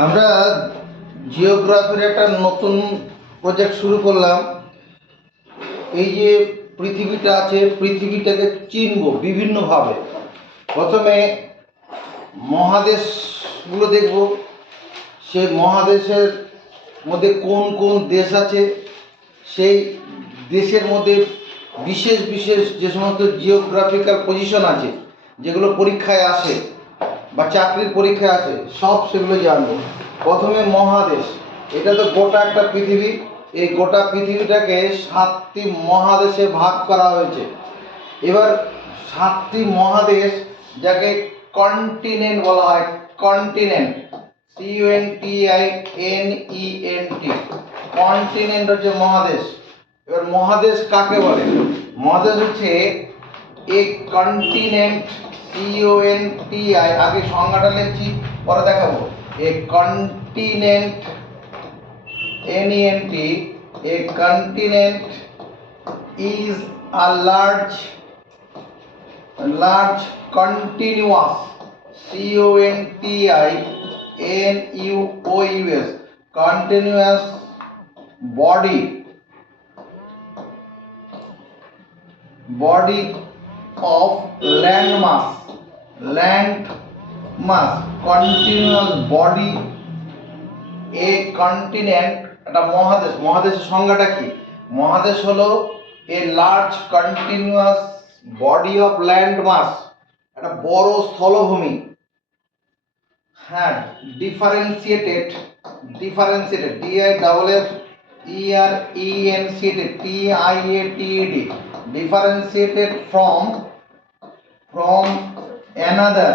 আমরা জিওগ্রাফির একটা নতুন প্রজেক্ট শুরু করলাম। এই যে পৃথিবীটা আছে, পৃথিবীটাকে চিনব বিভিন্নভাবে। প্রথমে মহাদেশগুলো দেখব, সেই মহাদেশের মধ্যে কোন কোন দেশ আছে, সেই দেশের মধ্যে বিশেষ বিশেষ যে সমস্ত জিওগ্রাফিক্যাল পজিশন আছে, যেগুলো পরীক্ষায় আসে বা চাকরির পরীক্ষায় আসে, সব সেগুলো জানবো। প্রথমে মহাদেশ, এটা তো গোটা একটা পৃথিবী। এই গোটা পৃথিবীটাকে 7টি মহাদেশে ভাগ করা হয়েছে। এবার 7টি মহাদেশ, যাকে কন্টিনেন্ট বলা হয়, কন্টিনেন্ট, CONTINENT, কন্টিনেন্ট হচ্ছে মহাদেশ। এবার মহাদেশ কাকে বলে? মহাদেশ হচ্ছে এ কন্টিনেন্ট, CONTI, আগে সংজ্ঞাটা লিখছি, পরে দেখাবো। এ continent, NENT, a continent is a large continuous, CONTINUOUS, continuous body of land mass, continuous body, a continent, একটা মহাদেশ। মহাদেশের সংজ্ঞাটা কি? মহাদেশ হলো a large continuous body of land mass, একটা বড় স্থলভূমি। হ্যাঁ, differentiated, DIFFERENCIATED, differentiated from another,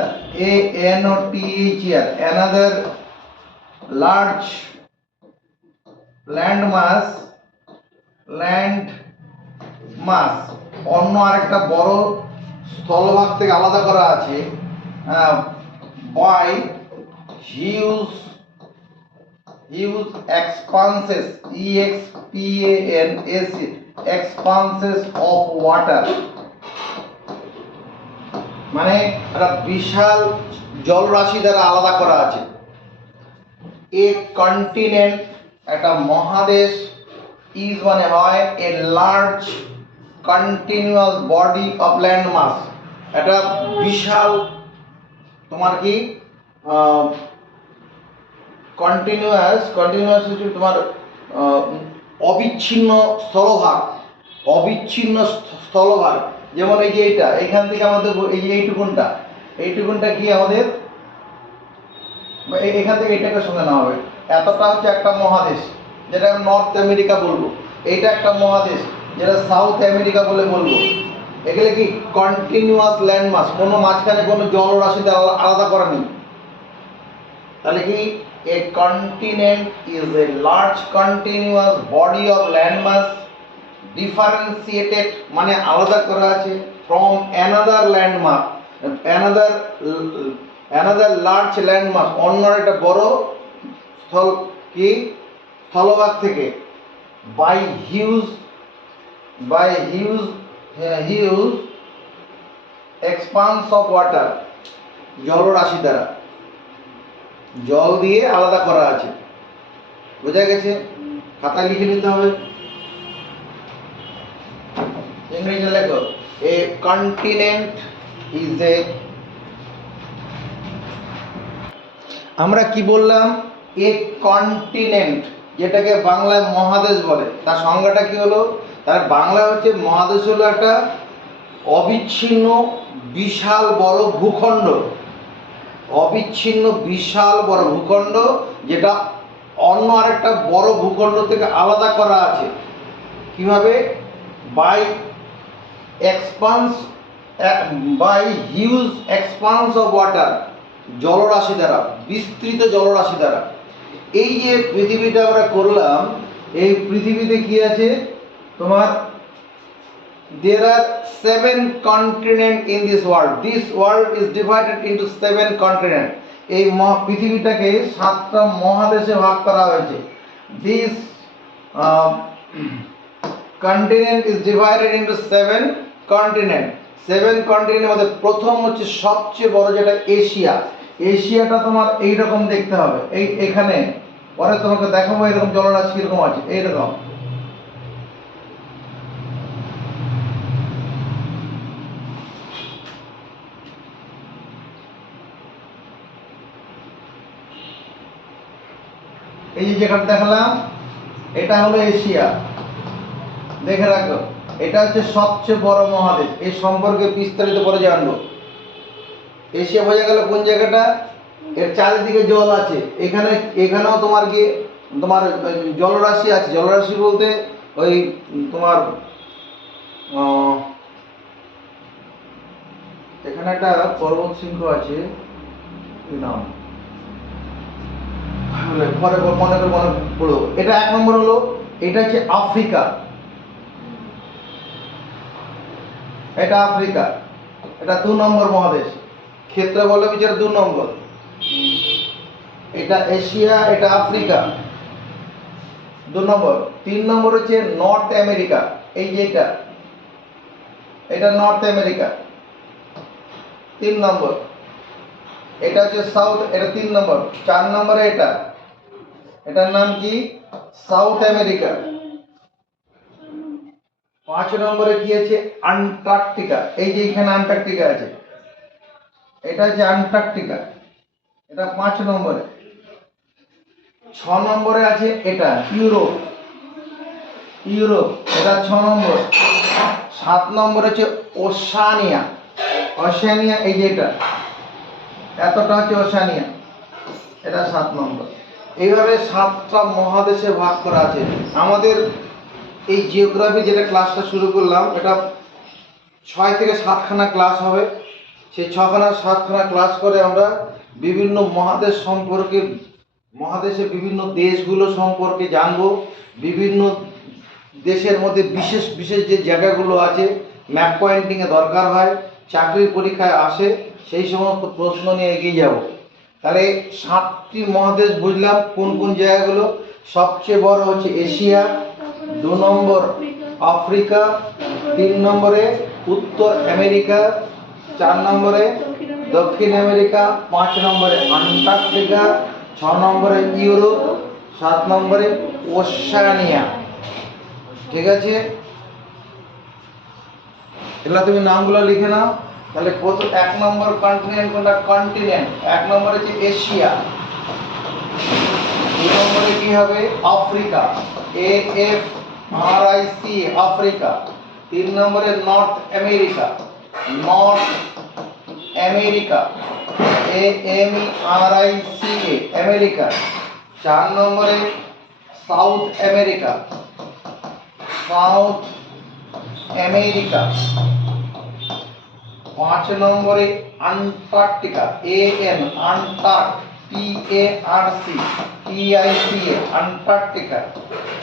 another large land mass, অন্য আরেকটা বড় স্থলভাগ থেকে আলাদা করা আছে by huge expanses, expanses of water, মানে একটা বিশাল জলরাশি দ্বারা আলাদা করা আছে। এ কন্টিনেন্ট, একটা মহাদেশ, ইজ মানে হয় a large continuous body of land mass, একটা বিশাল, তোমার কি কন্টিনিউয়াস হচ্ছে তোমার অবিচ্ছিন্ন স্থলভাগ। যেমন এই যে এইটা, এখান থেকে আমাদের এই যে এইটুকুনটা কি আমাদের, এখান থেকে এটাকে সঙ্গে নেওয়া হবে। এতটা হচ্ছে একটা মহাদেশ, যেটা নর্থ আমেরিকা বলবো। এইটা একটা মহাদেশ, যেটা সাউথ আমেরিকা বলে বলবো। এগুলো কি কন্টিনিউয়াস ল্যান্ড মাস, কোনো মাঝখানে কোনো জলরাশিতে আলাদা করা নেই। তাহলে কি a continent is a large continuous body of land mass, differentiated মানে আলাদা করা আছে, from another land mass, another large land mass, অন্য একটা বড় স্থলভাগ থেকে, by huge expanse of water, জলরাশি দ্বারা, জল দিয়ে আলাদা করা আছে। বোঝা গেছে? খাতায় লিখে নিতে হবে। ইংরেজিতে লেখো, এ কন্টিনেন্ট ইজ এ, আমরা কি বললাম? এ কন্টিনেন্ট, যেটাকে বাংলায় মহাদেশ বলে, তার সংজ্ঞাটা কি হলো? তার বাংলায় হচ্ছে মহাদেশ হলো একটা অবিচ্ছিন্ন বিশাল বড় ভূখণ্ড, যেটা অন্য আরেকটা বড় ভূখণ্ড থেকে আলাদা করা আছে। কিভাবে? By huge expanse of water, জলরাশি দ্বারা, বিস্তৃত জলরাশি দ্বারা। এই যে পৃথিবীটা আমরা করলাম, এই পৃথিবীতে কি আছে তোমার? There are 7 continents in this world. This world is divided into 7 continents. এই পৃথিবীটাকে 7টা মহাদেশে ভাগ করা হয়েছে। This continent is divided into 7 continents। 7 কন্টিনেন্টের মধ্যে প্রথম হচ্ছে সবচেয়ে বড়, যেটা এশিয়া। এশিয়াটা তোমার এইরকম দেখতে হবে, এখানে পরে তোমাকে দেখাবো এরকম জলরাশি কিরকম আছে, এইরকম। এই যে যেখানে দেখালাম এটা হলো এশিয়া, দেখে রাখো। এটা হচ্ছে সবচেয়ে বড় মহাদেশ, এই সম্পর্কে বিস্তারিত পরে জানবো। এশিয়া বোঝা গেল কোন জায়গাটা, এর চারিদিকে জল আছে, এখানেও তোমার কি তোমার জলরাশি আছে। জলরাশি বলতে ওই তোমার এখানে একটা পর্বত শৃঙ্গ আছে, কি নাম পরে মনে পড়ো। এটা 1 নম্বর হলো, এটা হচ্ছে আফ্রিকা, এটা আফ্রিকা, এটা 2 নম্বর মহাদেশ, ক্ষেত্রফল বিচার 2 নম্বর। এটা এশিয়া, এটা আফ্রিকা 2 নম্বর। 3 নম্বর হচ্ছে নর্থ আমেরিকা, এই যে এটা নর্থ আমেরিকা 3 নম্বর। এটা হচ্ছে সাউথ, এটা 3 নম্বর। 4 নম্বরে এটার নাম কি, সাউথ আমেরিকা। 5 নম্বরে কি আছে, আন্টার্কটিকা, এই যে এখানে আন্টার্কটিকা আছে, এটা হচ্ছে আন্টার্কটিকা, এটা 5 নম্বরে। 6 নম্বরে আছে এটা ইউরোপ, এটা 6 নম্বর। 7 নম্বর হচ্ছে ওশানিয়া, এই যে এতটা হচ্ছে ওশানিয়া, এটা 7 নম্বর। এইভাবে 7টা মহাদেশে ভাগ করা আছে। আমাদের এই জিওগ্রাফি যেটা ক্লাসটা শুরু করলাম, এটা 6 থেকে 7খানা ক্লাস হবে। সেই 6-7খানা ক্লাস করে আমরা বিভিন্ন মহাদেশ সম্পর্কে, মহাদেশের বিভিন্ন দেশগুলো সম্পর্কে জানবো। বিভিন্ন দেশের মধ্যে বিশেষ বিশেষ যে জায়গাগুলো আছে, ম্যাপ পয়েন্টিংয়ে দরকার হয়, চাকরির পরীক্ষায় আসে, সেই সমস্ত প্রশ্ন নিয়ে এগিয়ে যাব। তাহলে 7টি মহাদেশ বুঝলাম কোন কোন জায়গাগুলো। সবচেয়ে বড় হচ্ছে এশিয়া, 2 নম্বর আফ্রিকা, 3 নম্বরে উত্তর আমেরিকা, 4 নম্বরে দক্ষিণ আমেরিকা, 5 নম্বরে আন্টার্কটিকা, 6 নম্বরে ইউরোপ, 7 নম্বরে ওশানিয়া। ঠিক আছে, এগুলো তুমি নামগুলো লিখে নাও। তাহলে প্রথম 1 নম্বর কন্টিনেন্ট কোনটা, কন্টিনেন্ট 1 নম্বরে হচ্ছে এশিয়া, 2 নম্বরে কি হবে, আফ্রিকা, AFRIC আফ্রিকা। 3 নম্বরে নর্থ আমেরিকা, AMERICA আমেরিকা। 4 নম্বরে সাউথ আমেরিকা, আমেরিকা। 5 নম্বরে আন্টার্কটিকা, ANTARCTICA আন্টার্কটিকা।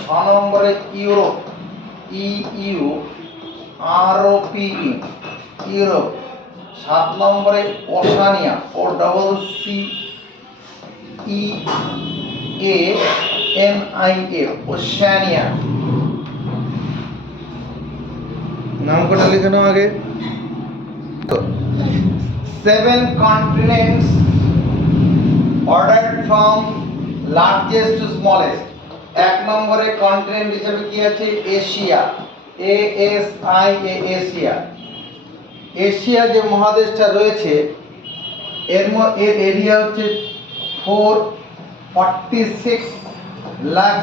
6 নম্বরে ইউরোপ, EUROPE ইউরোপ। 7 নম্বরে ওশানিয়া, OCEANIA ওশানিয়া। নাম কটা লিখে নাও আগে। 7 continents ordered from largest to smallest. 1 নম্বরে কন্টিনেন্ট হিসেবে কি আছে, এশিয়া, ASIA এশিয়া। এশিয়া যে মহাদেশটা রয়েছে এর এরিয়া হচ্ছে 446 lakh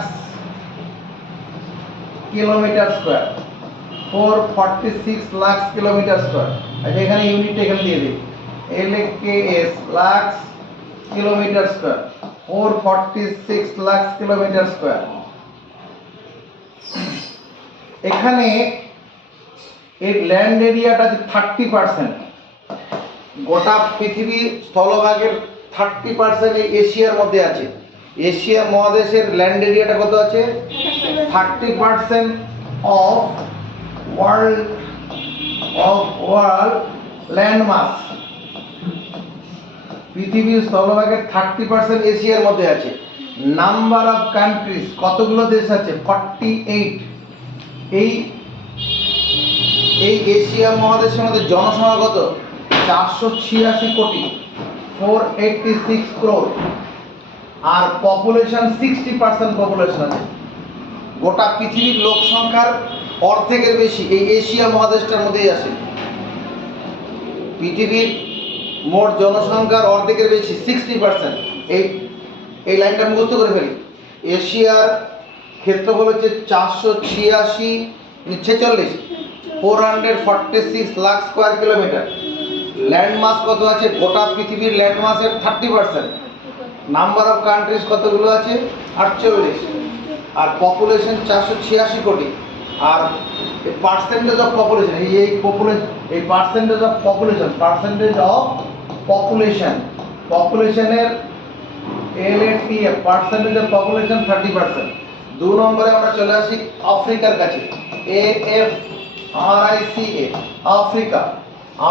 kilometre square, 446 lakh kilometre square. আচ্ছা, এখানে ইউনিট এখানে দিয়ে দিই, LKS lakh kilometre square, 446 lakh kilometre square. এখানে এর ল্যান্ড এরিয়াটা 30%, গোটা পৃথিবীর স্থলভাগের 30% এই এশিয়ার মধ্যে আছে। এশিয়া মহাদেশের ল্যান্ড এরিয়াটা কত আছে, 30% অফ ওয়ার্ল্ড ল্যান্ড মাস। পৃথিবীর স্থলভাগের 30% এশিয়ার মধ্যে আছে। নাম্বার অফ কান্ট্রিজ, কতগুলো দেশ আছে, 48। এই এশিয়া মহাদেশের মধ্যে জনসংখ্যা কত, 486 কোটি, 486 crore আর পপুলেশন 60% পপুলেশন আছে। গোটা পৃথিবীর লোক সংখ্যার অর্ধেকের বেশি এই এশিয়া মহাদেশটার মধ্যেই আসে। পৃথিবীর মোট জনসংখ্যার অর্ধেকের বেশি 60%। এই লাইনটা মুখস্থ করে ফেলি। এশিয়ার ক্ষেত্রফল হচ্ছে 446 লাখ স্কোয়ার কিলোমিটার। ল্যান্ড মাস কত আছে? গোটা পৃথিবীর ল্যান্ড মাসের 30%। নাম্বার অফ কান্ট্রিজ কতগুলো আছে? 48। আর পপুলেশন 486 কোটি। আর পার্সেন্টেজ অফ পপুলেশন, এই পার্সেন্টেজ অফ পপুলেশনের LATF পার্সেন্টেজ অফ পপুলেশন 30%। 2 নম্বরে আমরা চলে আসি আফ্রিকার কাছে। AFRICA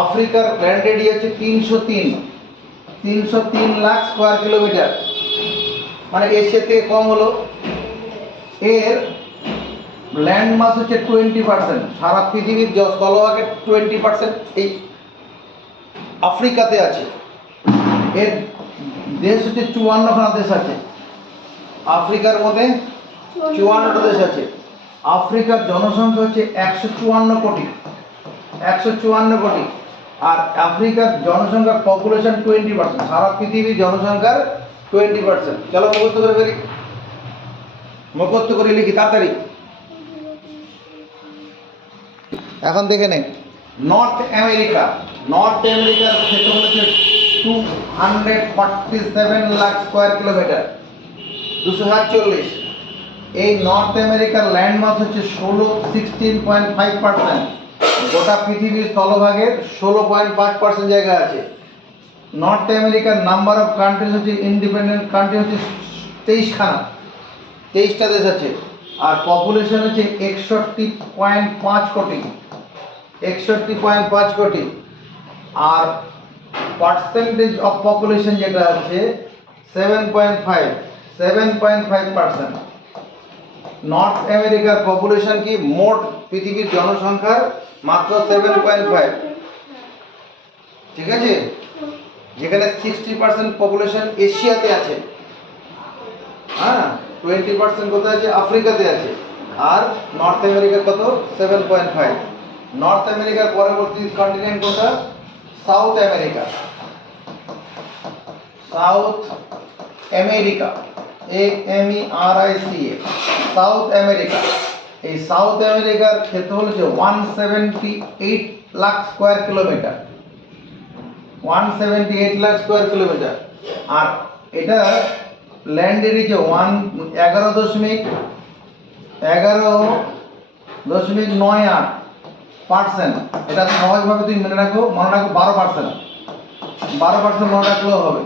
আফ্রিকার ল্যান্ড এরিয়া হচ্ছে 303 লাখ স্কোয়ার কিলোমিটার, মানে এশিয়া থেকে কম হলো। এর ল্যান্ড মাস হচ্ছে 20%। সারা পৃথিবীর স্থলভাগের 20% এই আফ্রিকাতে আছে। এর দেশ হচ্ছে 54খানা দেশ আছে আফ্রিকার মধ্যে, 54টা দেশ আছে। আফ্রিকার জনসংখ্যা হচ্ছে 154 কোটি। আর আফ্রিকার জনসংখ্যার পপুলেশন 20%। সারা পৃথিবীর জনসংখ্যার 20%। চলো মুখস্থ করে ফেলি, মুখস্থ করে লিখি তাড়াতাড়ি। এখন দেখে নেই নর্থ আমেরিকার ক্ষেত্রফল হচ্ছে 247 লাখ স্কোয়ার কিলোমিটার, 247। এই নর্থ আমেরিকার ল্যান্ড মাস হচ্ছে 16.5%। গোটা পৃথিবীর স্থলভাগের 16.5% জায়গা আছে। নর্থ আমেরিকার নাম্বার অফ কান্ট্রিজ হচ্ছে ইন্ডিপেন্ডেন্ট কান্ট্রি হচ্ছে 23টা দেশ আছে। আর পপুলেশন হচ্ছে 61.5 কোটি। আর পার্সেন্টেজ অফ পপুলেশন যেটা আছে 7.5%। নর্থ আমেরিকার পপুলেশন কি মোট পৃথিবীর জনসংখ্যার মাত্র 7.5, ঠিক আছে? যেখানে 60% পপুলেশন এশিয়াতে আছে, হ্যাঁ, 20% কোথায় আছে? আফ্রিকাতে আছে। আর নর্থ আমেরিকা কত? 7.5। নর্থ আমেরিকার পরবর্তী কন্টিনেন্ট কোনটা? South America. AMERICA South America. এই সাউথ আমেরিকার ক্ষেত্রফল হচ্ছে 178 lakh square kilometres, 178 lakh square kilometres. আর এটা ল্যান্ড এরিয়া 11.98%। এটা সহজভাবে তুমি মনে রাখো 12%। 12% মনে রাখলেও হবে।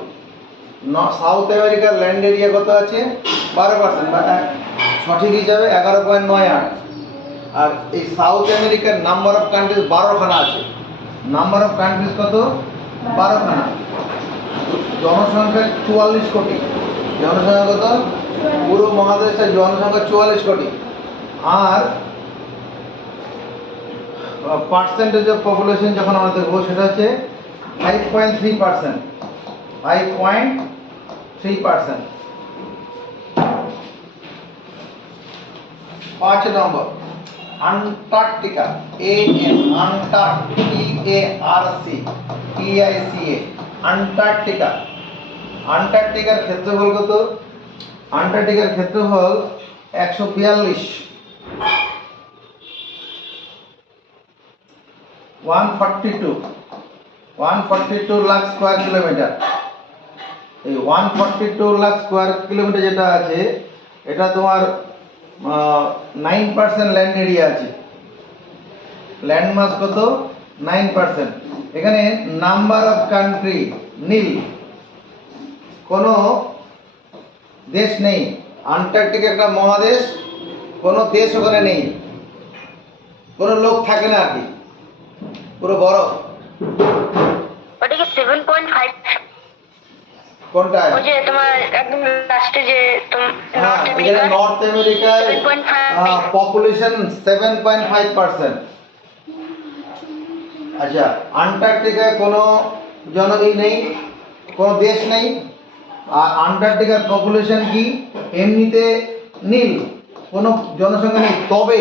সাউথ আমেরিকার ল্যান্ড এরিয়া কত আছে? 12%, বা সঠিক হিসাবে 11.98। আর এই সাউথ আমেরিকার নাম্বার অফ কান্ট্রিজ 12খানা আছে। নাম্বার অফ কান্ট্রিজ কত? 12খানা। জনসংখ্যা 44 কোটি। জনসংখ্যা কত? পুরো মহাদেশের জনসংখ্যা 44 কোটি। আর পার্সেন্টেজ অফ পপুলেশন যখন আমরা দেখবো সেটা হচ্ছে 5.3%। 5.3%। 5 নম্বর আন্টার্কটিকা। আন্টার্কটিকার ক্ষেত্রফল কত? আন্টার্কটিকার ক্ষেত্রফল 142 লাখ স্কোয়ার কিলোমিটার। এই 142 লাখ স্কোয়ার কিলোমিটার যেটা আছে এটা তোমার 9% ল্যান্ড এরিয়া আছে। ল্যান্ড মাস কত? 9%। এখানে নাম্বার অফ কান্ট্রি নীল, কোনো দেশ নেই। আন্টার্কটিকা একটা মহাদেশ, কোনো দেশ ওখানে নেই, কোনো লোক থাকে না আর কি, পুরো বরফ। ওটা কি 7.5? কোনটা? ওই যে তোমার একদম লাস্টে যে নর্থ আমেরিকায় পপুলেশন 7.5%। আচ্ছা, আন্টার্কটিকায় কোনো জনই নেই, কোনো দেশ নেই। আর আন্টার্কটিকার পপুলেশন কি এমনিতে নীল, কোনো জনসংখ্যা নেই। তবে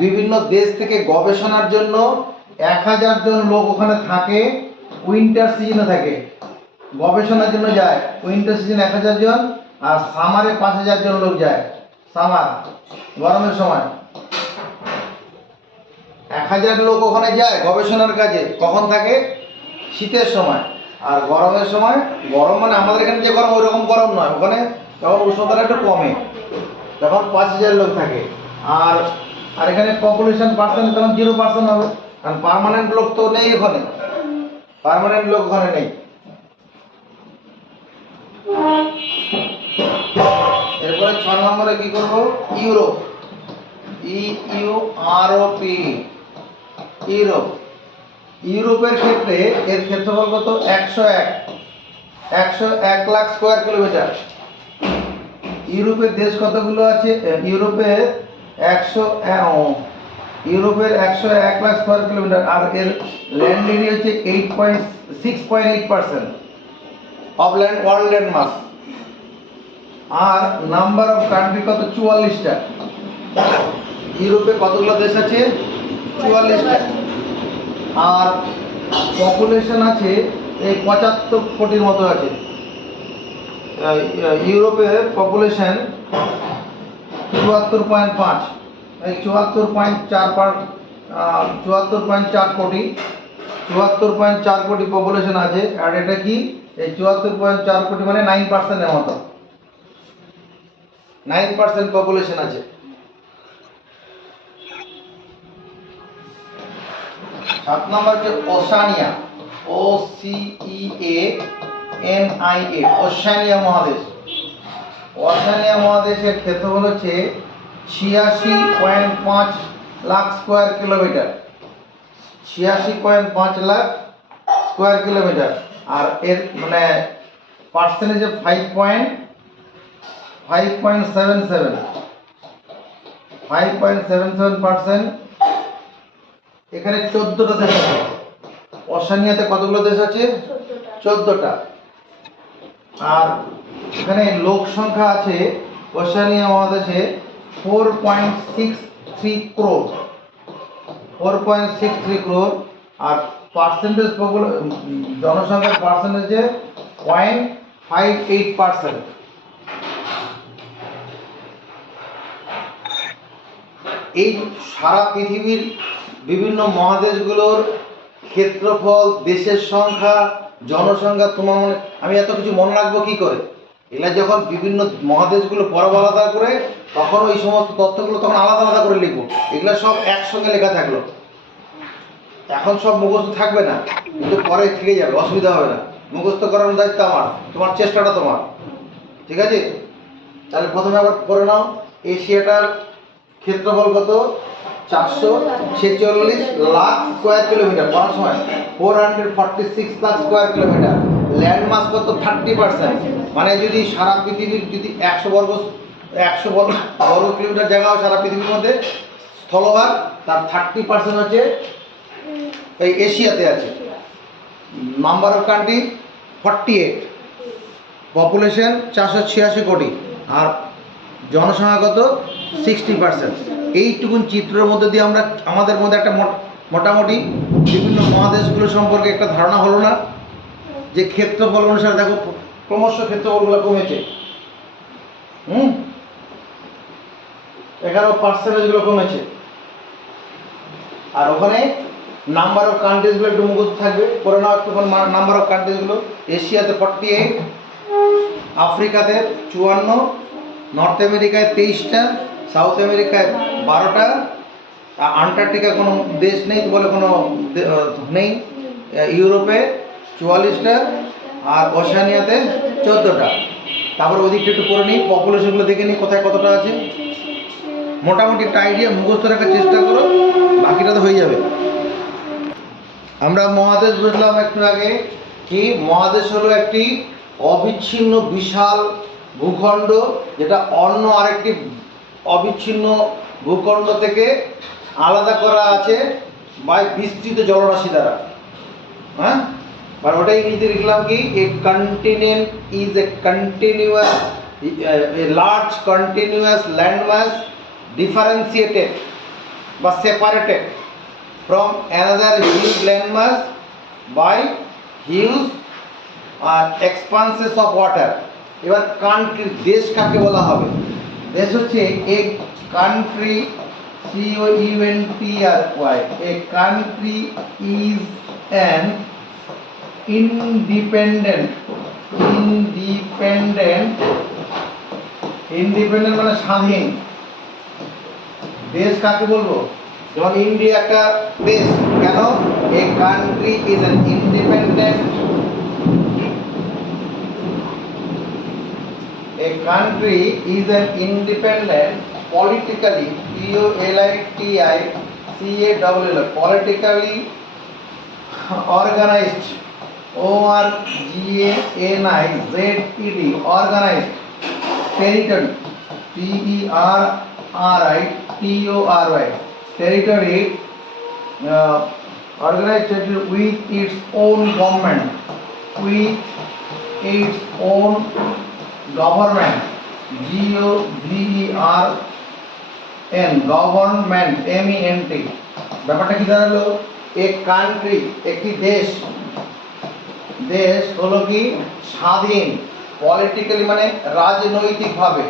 বিভিন্ন দেশ থেকে গবেষণার জন্য 1000 জন লোক ওখানে থাকে, উইন্টার সিজনে থাকে, গবেষণার জন্য যায়। উইন্টার সিজন 1000 জন, আর সামারে 5000 জন লোক যায়। সামার গরমের সময় 1000 লোক ওখানে যায় গবেষণার কাজে। কখন থাকে? শীতের সময়। আর গরমের সময়, গরম মানে আমাদের এখানে যে গরম ওই রকম গরম নয়, ওখানে তখন উষ্ণতাটা একটু কমে, তখন 5000 লোক থাকে। আর আর এখানে পপুলেশন পার্সেন্ট তখন 0% হবে, কারণ পার্মানেন্ট লোক তো নেই ওখানে, পার্মানেন্ট লোক ওখানে নেই। এরপরে 6 নম্বরে কি করব? Europe, EUROP, Europe. ইউরোপের ক্ষেত্রে এর ক্ষেত্রফল কত? 101 লাখ স্কোয়ার কিলোমিটার। ইউরোপের দেশ কতগুলো আছে? ইউরোপের 101 লাখ স্কোয়ার কিলোমিটার। আর এর ল্যান্ড এরিয়া হচ্ছে 6.8% of land, world land mass. আর নাম্বার অফ কান্ট্রি কত? 44টা। ইউরোপে কতগুলো দেশ আছে? 44টা। আর পপুলেশন আছে এই 75 কোটির মতো আছে। ইউরোপের পপুলেশন 74.5, এই 74.4 কোটি, 74.4 কোটি পপুলেশন আছে। আর এটা কি? এই 74.4 কোটি মানে 9%-এর মতো, 9% পপুলেশন আছে। 7 নম্বর হচ্ছে ওশানিয়া, OCEANIA, ওশানিয়া মহাদেশ। ওশানিয়া মহাদেশের ক্ষেত্রফল হচ্ছে 86.5 lakh square kilometres, 86.5 lakh square kilometres. আর এর মানে পার্সেন্টেজ 5.77%। এখানে 14টা দেশ আছে। ওশানিয়াতে কতগুলো দেশ আছে? 14টা। আর এখানে লোক সংখ্যা আছে ওশানিয়া মহাদেশে 4.63 crore, 4.63 crore। আর পার্সেন্টেজ জনসংখ্যার পার্সেন্টেজে 0.58%। এই সারা পৃথিবীর বিভিন্ন মহাদেশগুলোর ক্ষেত্রফল, দেশের সংখ্যা, জনসংখ্যা, তোমার মনে আমি এত কিছু মনে রাখবো কি করে? এগুলা যখন বিভিন্ন মহাদেশগুলো পরব আলাদা করে, তখন ওই সমস্ত তথ্যগুলো তখন আলাদা আলাদা করে লিখবো। এগুলো সব একসঙ্গে লেখা থাকলো, এখন সব মুখস্থ থাকবে না, কিন্তু পরে থেকে যাবে, অসুবিধা হবে না। মুখস্থ করার দায়িত্ব আমার, তোমার চেষ্টাটা তোমার, ঠিক আছে? তাহলে প্রথমে আবার করে নাও। এশিয়াটার ক্ষেত্রফল কত? 446 লাখ স্কোয়ার কিলোমিটার। পড়ার সময় 446 লাখ স্কোয়ার কিলোমিটার। ল্যান্ড মাস কত? 30%। মানে যদি সারা পৃথিবীর যদি 100 বর্গ কিলোমিটার জায়গা হয় সারা পৃথিবীর মধ্যে স্থলভাগ, তার 30% হচ্ছে এই এশিয়াতে আছে। Number of country 48, population 486 crore, আর জনসংখ্যা কত? 60%। এইটুকুন চিত্রের মধ্যে দিয়ে আমরা আমাদের মধ্যে একটা মোটামুটি বিভিন্ন মহাদেশগুলো সম্পর্কে একটা ধারণা হলো না, যে ক্ষেত্রফল অনুসারে দেখো ক্রমশ ক্ষেত্রফলগুলো কমেছে। 11%গুলো কমেছে। আর ওখানে নাম্বার অফ কান্ট্রিজগুলো একটু মুখস্থ থাকবে, করে নাও একটু নাম্বার অফ কান্ট্রিজগুলো। এশিয়াতে 48, আফ্রিকাতে 54, নর্থ আমেরিকায় 23টা, সাউথ আমেরিকায় 12টা, আন্টার্কটিকা কোনো দেশ নেই বলে কোনো নেই, ইউরোপে 44টা, আর ওশানিয়াতে 14টা। তারপর ওদিকটা একটু করে নিই, পপুলেশনগুলো দেখে নিই কোথায় কতটা আছে। মোটামুটি একটা আইডিয়া মুখস্থ রাখার চেষ্টা করো, বাকিটা তো হয়ে যাবে। আমরা মহাদেশ বুঝলাম একটু আগে, কি মহাদেশ হলো একটি অবিচ্ছিন্ন বিশাল ভূখণ্ড, যেটা অন্য আরেকটি অবিচ্ছিন্ন ভূখণ্ড থেকে আলাদা করা আছে বা বিস্তৃত জলরাশি দ্বারা, হ্যাঁ, আর ওটা ইংরেজিতে লিখলাম কি, a continent is a continuous a large continuous landmass differentiated বা separated from another huge landmass by huge expanses of water. এবার কান্ট্রি, দেশ কাকে বলা হবে? দেশ হচ্ছে a country, COUNTRY, A country is an independent মানে স্বাধীন দেশ কাকে বলবো? যেমন ইন্ডিয়া একটা দেশ, কেন? A country is an independent, a country is an independent politically, POLITICALL, politically organized, ORGANIZED, organized territory, TERRITORY, territory, organized territory with its own government, with its own government, GOVERN, government, MENT. ব্যাপারটা কি দাঁড়ালো? A country, একটি দেশ, দেশ হলো কি স্বাধীন, politically মানে রাজনৈতিকভাবে,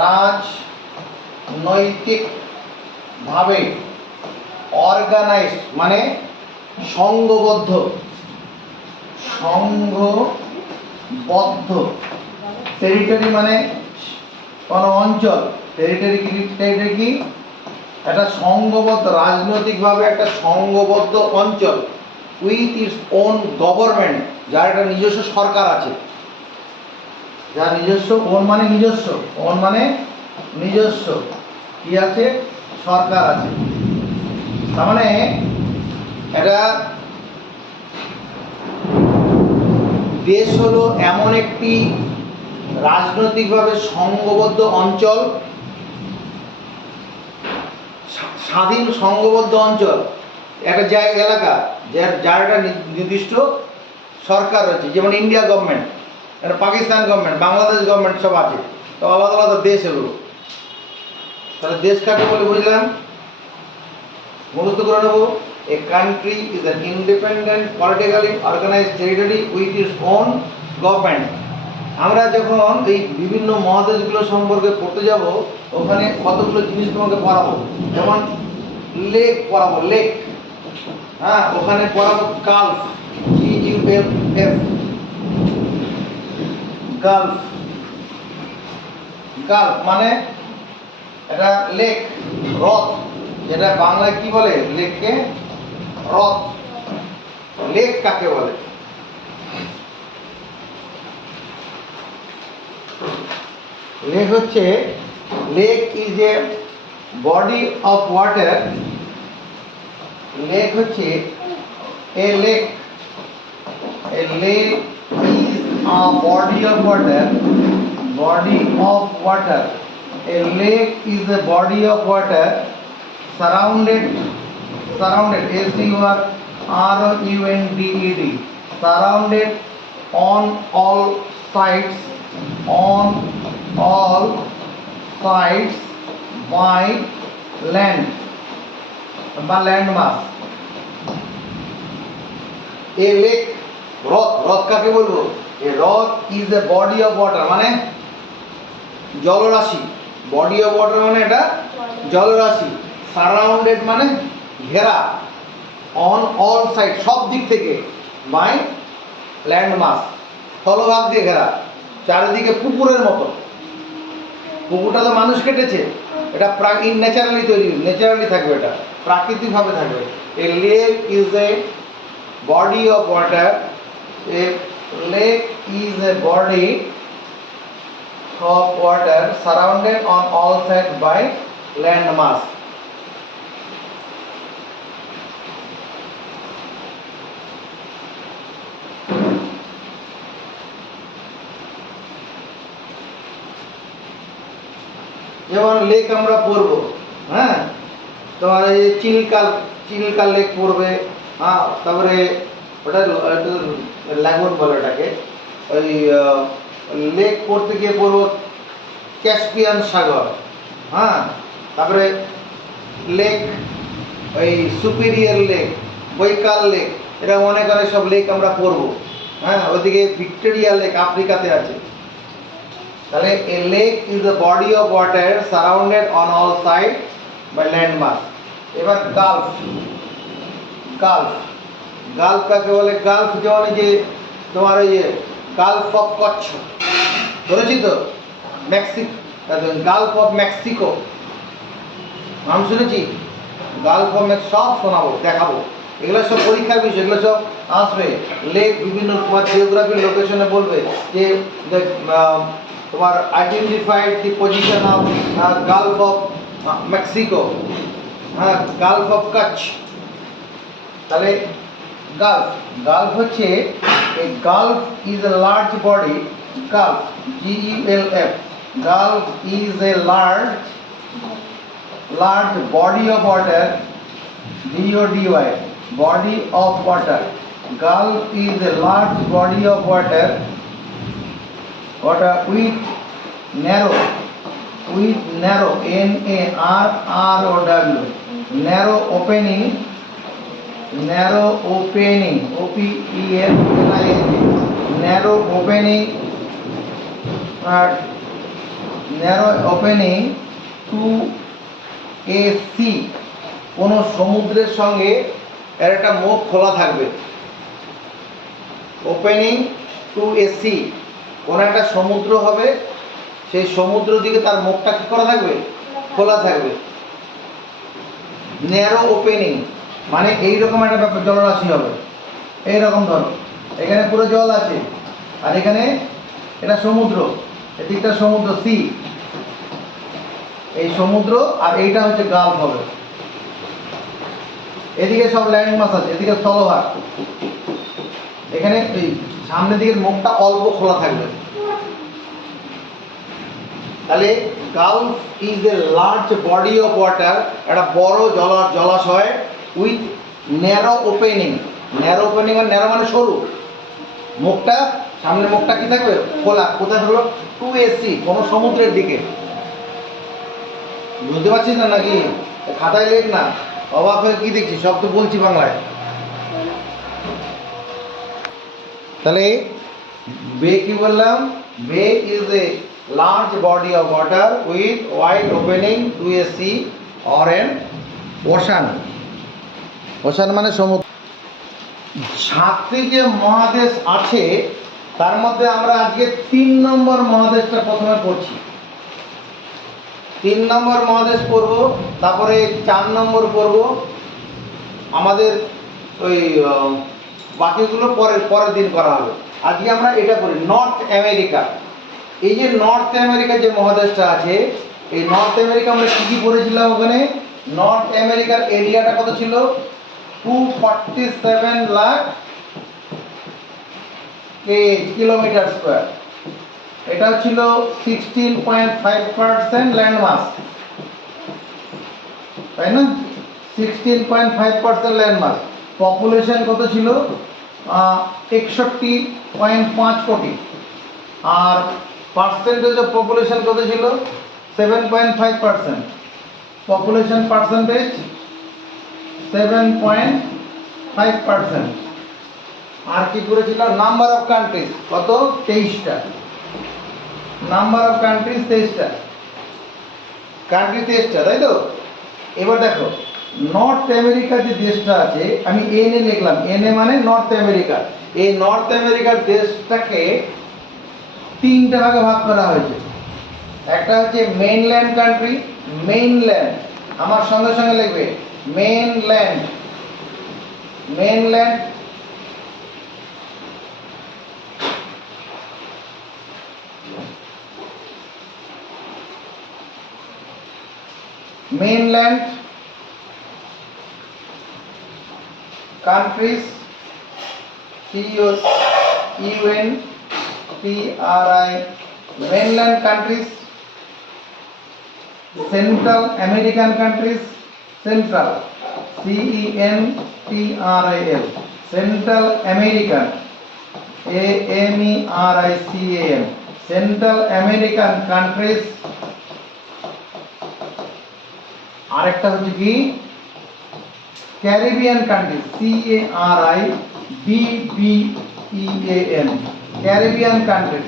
রাজনৈতিকভাবে, অর্গানাইজড মানে সংঘবদ্ধ, সংঘবদ্ধ, টেরিটরি মানে কোনো অঞ্চল, টেরিটরি কি একটা সংঘবদ্ধ, রাজনৈতিকভাবে একটা সংঘবদ্ধ অঞ্চল, উইথ ইটস ওন গভর্নমেন্ট, যার একটা নিজস্ব সরকার আছে, যার নিজস্ব, ওন মানে নিজস্ব, ওন মানে নিজস্ব কি আছে? সরকার আছে। তার মানে এটা দেশ হলো এমন একটি রাজনৈতিকভাবে সংঘবদ্ধ অঞ্চল, স্বাধীন সংঘবদ্ধ অঞ্চল, একটা জায়গা, এলাকা, যার একটা নির্দিষ্ট সরকার রয়েছে, যেমন ইন্ডিয়া গভর্নমেন্ট, একটা পাকিস্তান গভর্নমেন্ট, বাংলাদেশ গভর্নমেন্ট, সব আছে, তো আলাদা আলাদা দেশ এগুলো। তাহলে দেশ কাকে বলে বুঝলাম? মুখস্থ করে নেবো। A country is an independent politically organized territory with its own government. আমরা যখন এই বিভিন্ন মহাদেশগুলো সম্পর্কে পড়তে যাব, ওখানে কতগুলো জিনিস তোমাকে পড়াবো, যেমন লেক পড়াবো, লেক, হ্যাঁ, ওখানে পড়াবো গালফ, GULF, গালফ, গালফ মানে এটা লেক, হ্রদ, যেটা বাংলায় কি বলে? লেককে হ্রদ। লেক কাকে বলে? লেক হচ্ছে, lake is a body of water, lake হচ্ছে a lake, a lake is a body of water, body of water, a lake is a body of water surrounded, SURROUNDED, surrounded on all sides by land বা landmass. A lake, হ্রদ, হ্রদ কাকে বলবো? A hroad is a body of water মানে জলরাশি, body of water মানে এটা জলরাশি, সারাউন্ডেড মানে ঘেরা, অন অল সাইড সব দিক থেকে, বাই ল্যান্ডমাস স্থলভাগ দিয়ে ঘেরা, চারিদিকে পুকুরের মতো। পুকুরটা তো মানুষ কেটেছে, এটা ন্যাচারালি তৈরি, ন্যাচারালি থাকবে, এটা প্রাকৃতিকভাবে থাকবে। A lake is a body of water, a lake is a body of water surrounded on all sides by land mass. যেমন লেক আমরা পড়বো, হ্যাঁ, তোমার এই চিল্কা লেক পড়বে, হ্যাঁ, তারপরে ওটা ল্যাগুন বলে ওটাকে। ওই লেক পড়তে গিয়ে পড়বো ক্যাস্পিয়ান সাগর, হ্যাঁ, তারপরে লেক ওই সুপিরিয়র লেক, বৈকাল লেক, এটা অনেক অনেক সব লেক আমরা পড়বো, হ্যাঁ। ওইদিকে ভিক্টোরিয়া লেক আফ্রিকাতে আছে। তাহলে a lake is the body of water surrounded on all side by landmark. এবার গালফ, গালফ, গালফ কাকে বলে? গালফ যেমন যে তোমার ওই গালফ অফ কচ্ছ শুনেছি তো, মেক্সিকো, গালফ অফ মেক্সিকো নাম শুনেছি, গালফ অফ সব শোনাবো, দেখাবো, এগুলো সব পরীক্ষার বিষয়, এগুলো সব আসবে। লেক বিভিন্ন তোমার জিওগ্রাফির লোকেশনে বলবে যে তোমার identified the position of Gulf of Mexico, হ্যাঁ, গালফ অফ কচ্ছ। তাহলে গালফ, গালফ হচ্ছে এই Gulf is a large body, Gulf GULF, Gulf is a large body of water, BODY, body of water. Gulf is a large body of water with narrow, NARROW, narrow opening, OPENING, narrow opening to a sea, কোনো সমুদ্রের সঙ্গে এর একটা মুখ খোলা থাকবে। Opening to a C, কোনো একটা সমুদ্র হবে, সেই সমুদ্র দিকে তার মুখটা কি করা থাকবে? খোলা থাকবে। ন্যারো ওপেনিং মানে এইরকম একটা ব্যাপার, জলরাশি হবে এইরকম, ধরো এখানে পুরো জল আছে, আর এখানে এটা সমুদ্র, এদিকটা সমুদ্র, সি, এই সমুদ্র, আর এইটা হচ্ছে গালফ হবে। এদিকে সব ল্যান্ড মাস আছে, এদিকে স্থলভাগ, এখানে এই সামনের দিকের মুখটা অল্প খোলা থাকবে। তাহলে Gulf is a large body of water, একটা বড় জলাশয়, with narrow opening, narrow opening মানে ন্যারো মানে সরু, মুখটা সামনের মুখটা কি থাকবে? খোলা। কোথায় হলো? টু এ সি, কোনো সমুদ্রের দিকে। বুঝতে পারছিস না নাকি? খাতায় লেখ না, অবাক হয়ে কি দেখছি, সব তো বলছি বাংলায়। তাহলে বে কি বললাম? Bay is a large body of water with wide opening to a sea or an ocean. Ocean মানে সমুদ্র। 7টি যে মহাদেশ আছে তার মধ্যে আমরা আজকে 3 নম্বর মহাদেশটা প্রথমে পড়ছি। 3 নম্বর মহাদেশ পড়ব, তারপরে 4 নম্বর পড়ব। আমাদের ওই বাকিগুলো পরের দিন করা হবে। আজকে আমরা এটা করি, নর্থ আমেরিকা। এই যে নর্থ আমেরিকা যে মহাদেশটা আছে, এই নর্থ আমেরিকা আমরা কী কী পড়েছিলাম? ওখানে নর্থ আমেরিকার এরিয়াটা কত ছিল? 247 লাখ কিলোমিটার স্কোয়ার। এটা ছিল 16.5% ল্যান্ড মাস, তাই না? 16.5% ল্যান্ড মাস। পপুলেশন কত ছিল? 61.5 কোটি। আর পার্সেন্টেজ অফ পপুলেশন কত ছিল? 7.5%। Population percentage 7.5%। আর কি করেছিল? নাম্বার অফ কান্ট্রিজ কত? 23টা। নাম্বার অফ কান্ট্রিজ 23টা, কান্ট্রি 23টা, তাই তো? এবার দেখো নর্থ আমেরিকা যে দেশটা আছে, আমি এনএ লিখলাম, এনএ মানে নর্থ আমেরিকা। এই নর্থ আমেরিকার দেশটাকে 3টে ভাগে ভাগ করা হয়েছে। একটা হচ্ছে মেইনল্যান্ড কান্ট্রি, মেইনল্যান্ড, আমার সঙ্গে সঙ্গে লিখবে mainland, mainland. mainland countries, CUNTRI, mainland countries, Central American countries, Central, CENTRAL, central American, AMERICAN, central American countries. আরেকটা হচ্ছে কি Caribbean country, CARIBBEAN, Caribbean countries,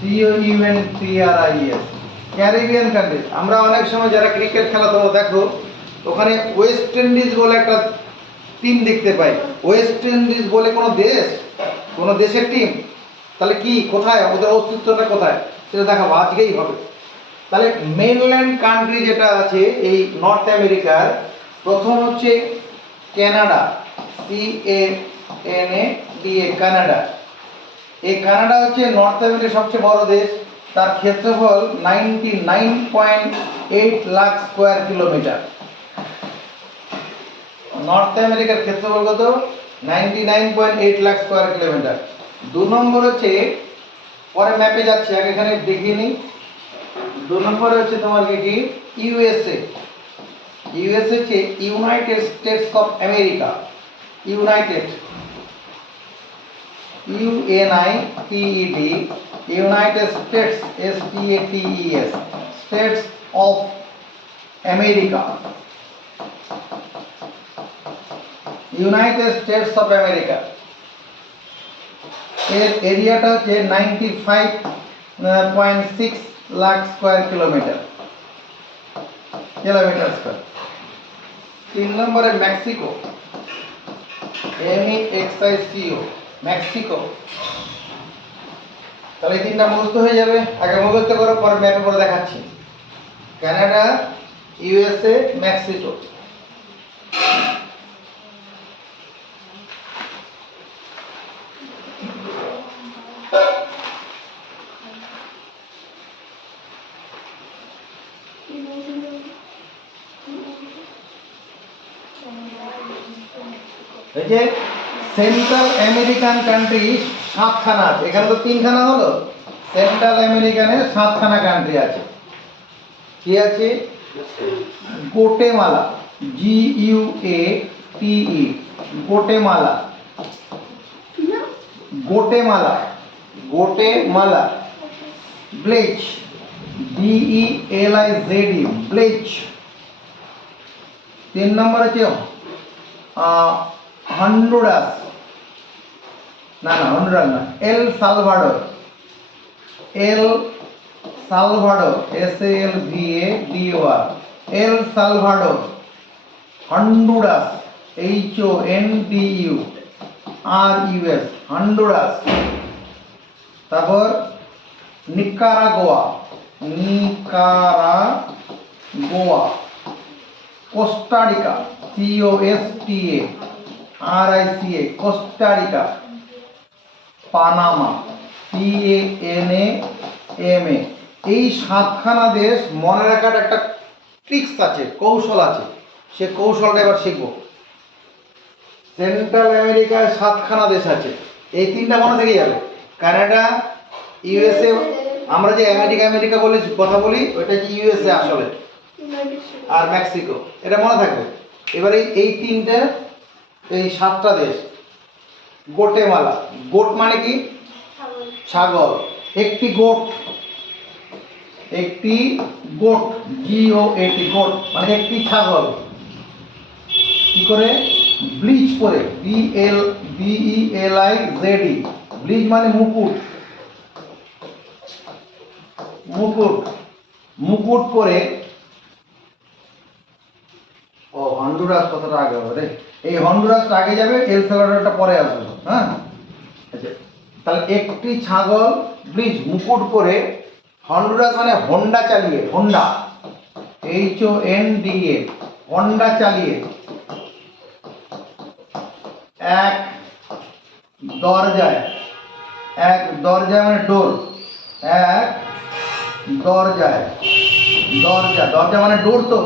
COUNTRIES, Caribbean countries. আমরা অনেক সময় যারা ক্রিকেট খেলা তোমরা দেখো, ওখানে ওয়েস্ট ইন্ডিজ বলে একটা টিম দেখতে পাই। ওয়েস্ট ইন্ডিজ বলে কোনো দেশ, কোনো দেশের টিম, তাহলে কি কোথায় ওদের অস্তিত্বটা কোথায় সেটা দেখাবো, আজকেই হবে। তাহলে মেইনল্যান্ড কান্ট্রি যেটা আছে এই নর্থ আমেরিকার, প্রথম হচ্ছে কানাডা, CANADA, কানাডা। এই কানাডা হচ্ছে নর্থ আমেরিকার সবচেয়ে বড় দেশ। তার ক্ষেত্রফল 99.8 লাখ স্কোয়ার কিলোমিটার। নর্থ আমেরিকার ক্ষেত্রফল কত? 99.8 লাখ স্কোয়ার কিলোমিটার। 2 নম্বর হচ্ছে, পরে ম্যাপে যাচ্ছে, আগে এখানে দেখিয়ে নিই। 2 নম্বরে হচ্ছে তোমার কি USA। ইউএস হচ্ছে United States of America. United, UNITED, United states, STATES, states of America, United States of America. এর এরিয়াটা হচ্ছে 95.6 লাখ স্কোয়ার কিলোমিটার স্কোয়ার। 3 নম্বরে মেক্সিকো, MEXICO, মেক্সিকো। তাহলে এই 3টা মুখস্থ হয়ে যাবে, আগে মুখস্থ করো, পরে ম্যাপে করে দেখাচ্ছি। Canada, USA, Mexico. এই যে সেন্ট্রাল আমেরিকান কান্ট্রি 7খানা আছে, এখানে তো 3খানা হলো। সেন্ট্রাল আমেরিকানের 7খানা কান্ট্রি আছে। কি আছে? Guatemala, GUATE, Guatemala, Guatemala, Guatemala. Belize, BELIZD, Belize. 3 নম্বর হচ্ছে হন্ডুরাস, না হন্ডুরাস না, El Salvador, El Salvador, SALVADOR, El Salvador. Honduras, HONDURAS, Honduras. তারপর Nicaragua, Nicaragua. Costa Rica, COSTARICA, Costa Rica. Panama, PANAMA। এই 7খানা দেশ মনে রাখার একটা ট্রিক্স আছে, কৌশল আছে, সে কৌশলটা এবার শিখব। সেন্ট্রাল আমেরিকায় 7খানা দেশ আছে, এই 3টা মনে থেকে যাবে। কানাডা, USA, আমরা যে আমেরিকা বলে কথা বলি ওইটা হচ্ছে USA আসলে, আর মেক্সিকো, এটা মনে থাকবে। এবারে এই 3টে, এই 7টা দেশ। গোটেমালা, গোট মানে কি? ছাগল। একটি গোট, একটি গোট, GOAT, গোট মানে একটি ছাগল। কি করে? ব্লিচ করে, BELIZD, ব্লিচ মানে মুকুট, মুকুট, মুকুট করে। ও হন্ডুরাস কথাটা আগে হবে রে, এই হন্ডুরাসটা আগে যাবে, এল সালভাডোরটা পরে আসবে। হ্যাঁ, আচ্ছা। তাহলে একটি ছাগল, ব্লিচ, মুকুট করে। হন্ডুরাস মানে হোন্ডা চালিয়ে, হোন্ডা, HONDA, হোন্ডা চালিয়ে। এক দরজায়, এক দরজায় মানে ডোর, এক দরজায়, দরজা, দরজা মানে ডোর তো।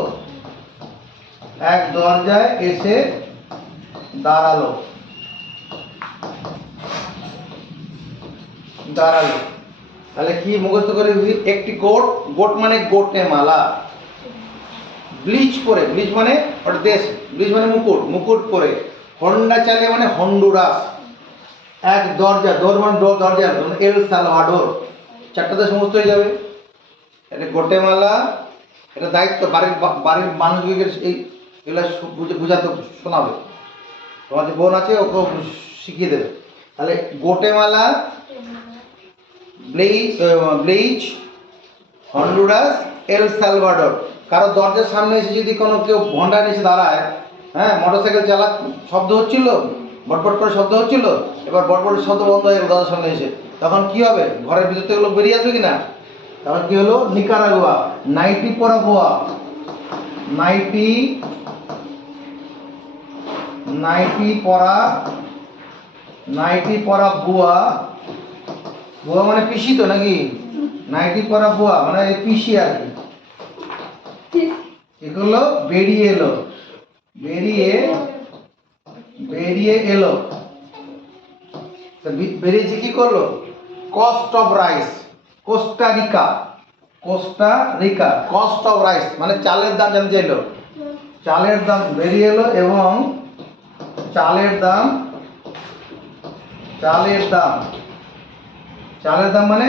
এক দরজায় এসে দাঁড়ালো, দাঁড়ালো। তাহলে কি মুখস্থ করে? একটি গোট, গোট মানে গোটেমালা। ব্লিচ পরে, ব্লিচ মানে ওটা দেশ, ব্লিচ মানে মুকুট, মুকুট পরে। হন্ডা চালিয়ে মানে হন্ডুরাস, এক দরজা, দরজা, এল সালভাডোর, চারটা দেশ সমস্ত হয়ে যাবে। এটা গোটেমালা, এটা দায়িত্ব বাড়ির মানুষকে এগুলো বোঝাতে শোনাবে। তোমার যে বোন আছে ওকে শিখিয়ে দেবে। তাহলে গোটেমালা, ব্লিচ, হন্ডুরাস, এল সালভাডোর। কারো দরজার সামনে এসে যদি কেউ ভন্ডা এসে দাঁড়ায়, হ্যাঁ, মোটরসাইকেল শব্দ হচ্ছিল, বটবট করে শব্দ হচ্ছিল, এবার বটবটের শব্দ বন্ধ হয়ে গেল দরজার সামনে এসে, তখন কি হবে? ঘরের ভিতর থেকে লোক বেরিয়ে আসবে কিনা? তখন কি হলো? নিকারাগুয়া, নাইটি পরা বুয়া, নাইটি পরা বুয়া, বুয়া মানে পিসি তো নাকি? নাইটি পরা বুয়া মানে পিসি আর কি। কি করলো? বেরিয়ে এলো। বেরিয়েছে কি করলো? Cost of rice, Costa Rica, cost of rice মানে চালের দাম জানতে চাইলো। চালের দাম বেরিয়ে এলো এবং চালের দাম মানে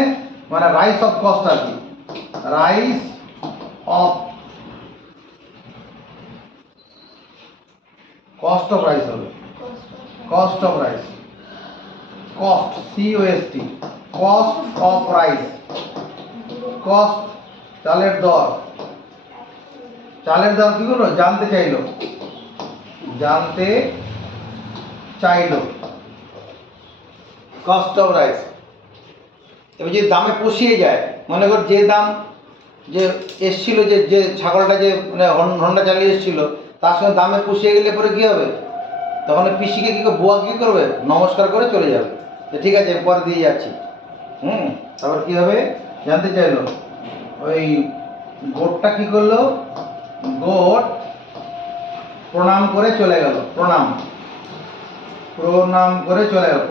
রাইস অফ কস্ট আর কি, rice of cost of rice হবে, cost of rice, cost COST, cost of rice, cost চালের দর কি করলো? জানতে চাইলো, কস্ট অফ রাইস। এবার যদি দামে পুষিয়ে যায়, মনে কর যে দাম যে এসছিল, যে ছাগলটা যে মানে হন্ডা চালিয়ে এসেছিল, তার সঙ্গে দামে পুষিয়ে গেলে পরে কী হবে? তখন পিসিকে বুয়া কী করবে? নমস্কার করে চলে যাবে, ঠিক আছে পরে দিয়ে যাচ্ছি। তারপর কী হবে? জানতে চাইলো। ওই গোটটা কী করলো? গোট প্রণাম করে চলে গেল, প্রণাম করে চলে গেল,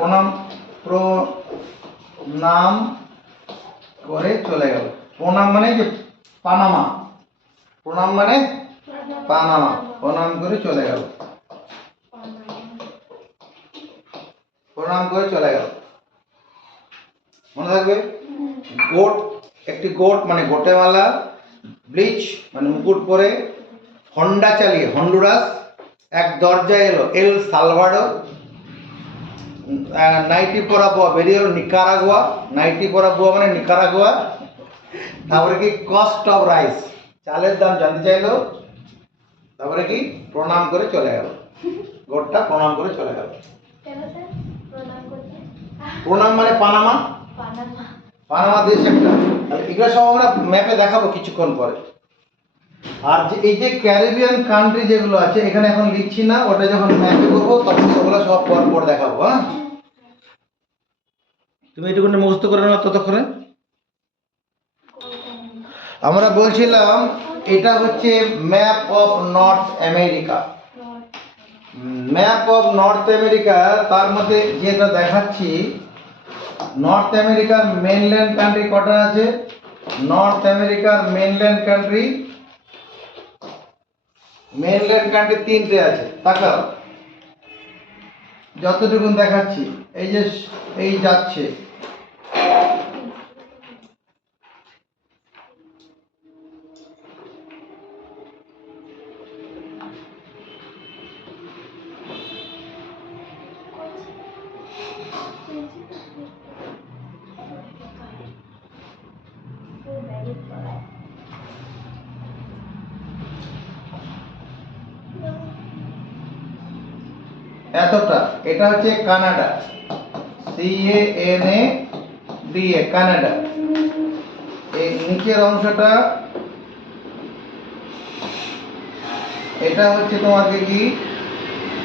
প্রণাম মানে যে পানামা, প্রণাম করে চলে গেল, মনে থাকবে। একটি গোট মানে গোটেমালা, ব্লিচ মানে মুকুট পরে, হন্ডা চালিয়ে হন্ডুরাস, এক দরজায় এলো এল সালভাডোর, নাইটি পরা বুয়া বেরিয়ে এলো নিকারাগুয়া, নাইটি পরা বুয়া মানে নিকারাগুয়া। তারপরে কি? কস্ট অফ রাইস, চালের দাম জানতে চাইলো। তারপরে কি? প্রণাম করে চলে গেল, গোটটা প্রণাম করে চলে গেল। প্রণাম মানে পানামা দেশ একটা। এগুলো সব আমরা ম্যাপে দেখাবো কিছুক্ষণ পরে। আর যে এই যে ক্যারিবিয়ান কান্ট্রি যেগুলো আছে, এখানে এখন লিখছি না, ওটা যখন ম্যাপে করবো তখন ওগুলো সব পর দেখাবো। হ্যাঁ, তুমি এটুকুনি মুখস্থ করে নাও ততক্ষণে। আমরা বলছিলাম এটা হচ্ছে ম্যাপ অফ নর্থ আমেরিকা। তার মধ্যে যেটা দেখাচ্ছি, নর্থ আমেরিকার মেনল্যান্ড কান্ট্রি কটা আছে? নর্থ আমেরিকার মেনল্যান্ড কান্ট্রি 3টে আছে। তাকাও, যতটুকু দেখাচ্ছি, এই যাচ্ছে, এতটা। এটা হচ্ছে কানাডা, CANADA, কানাডা। এই নিচের অংশটা, এটা হচ্ছে তোমাকে কি,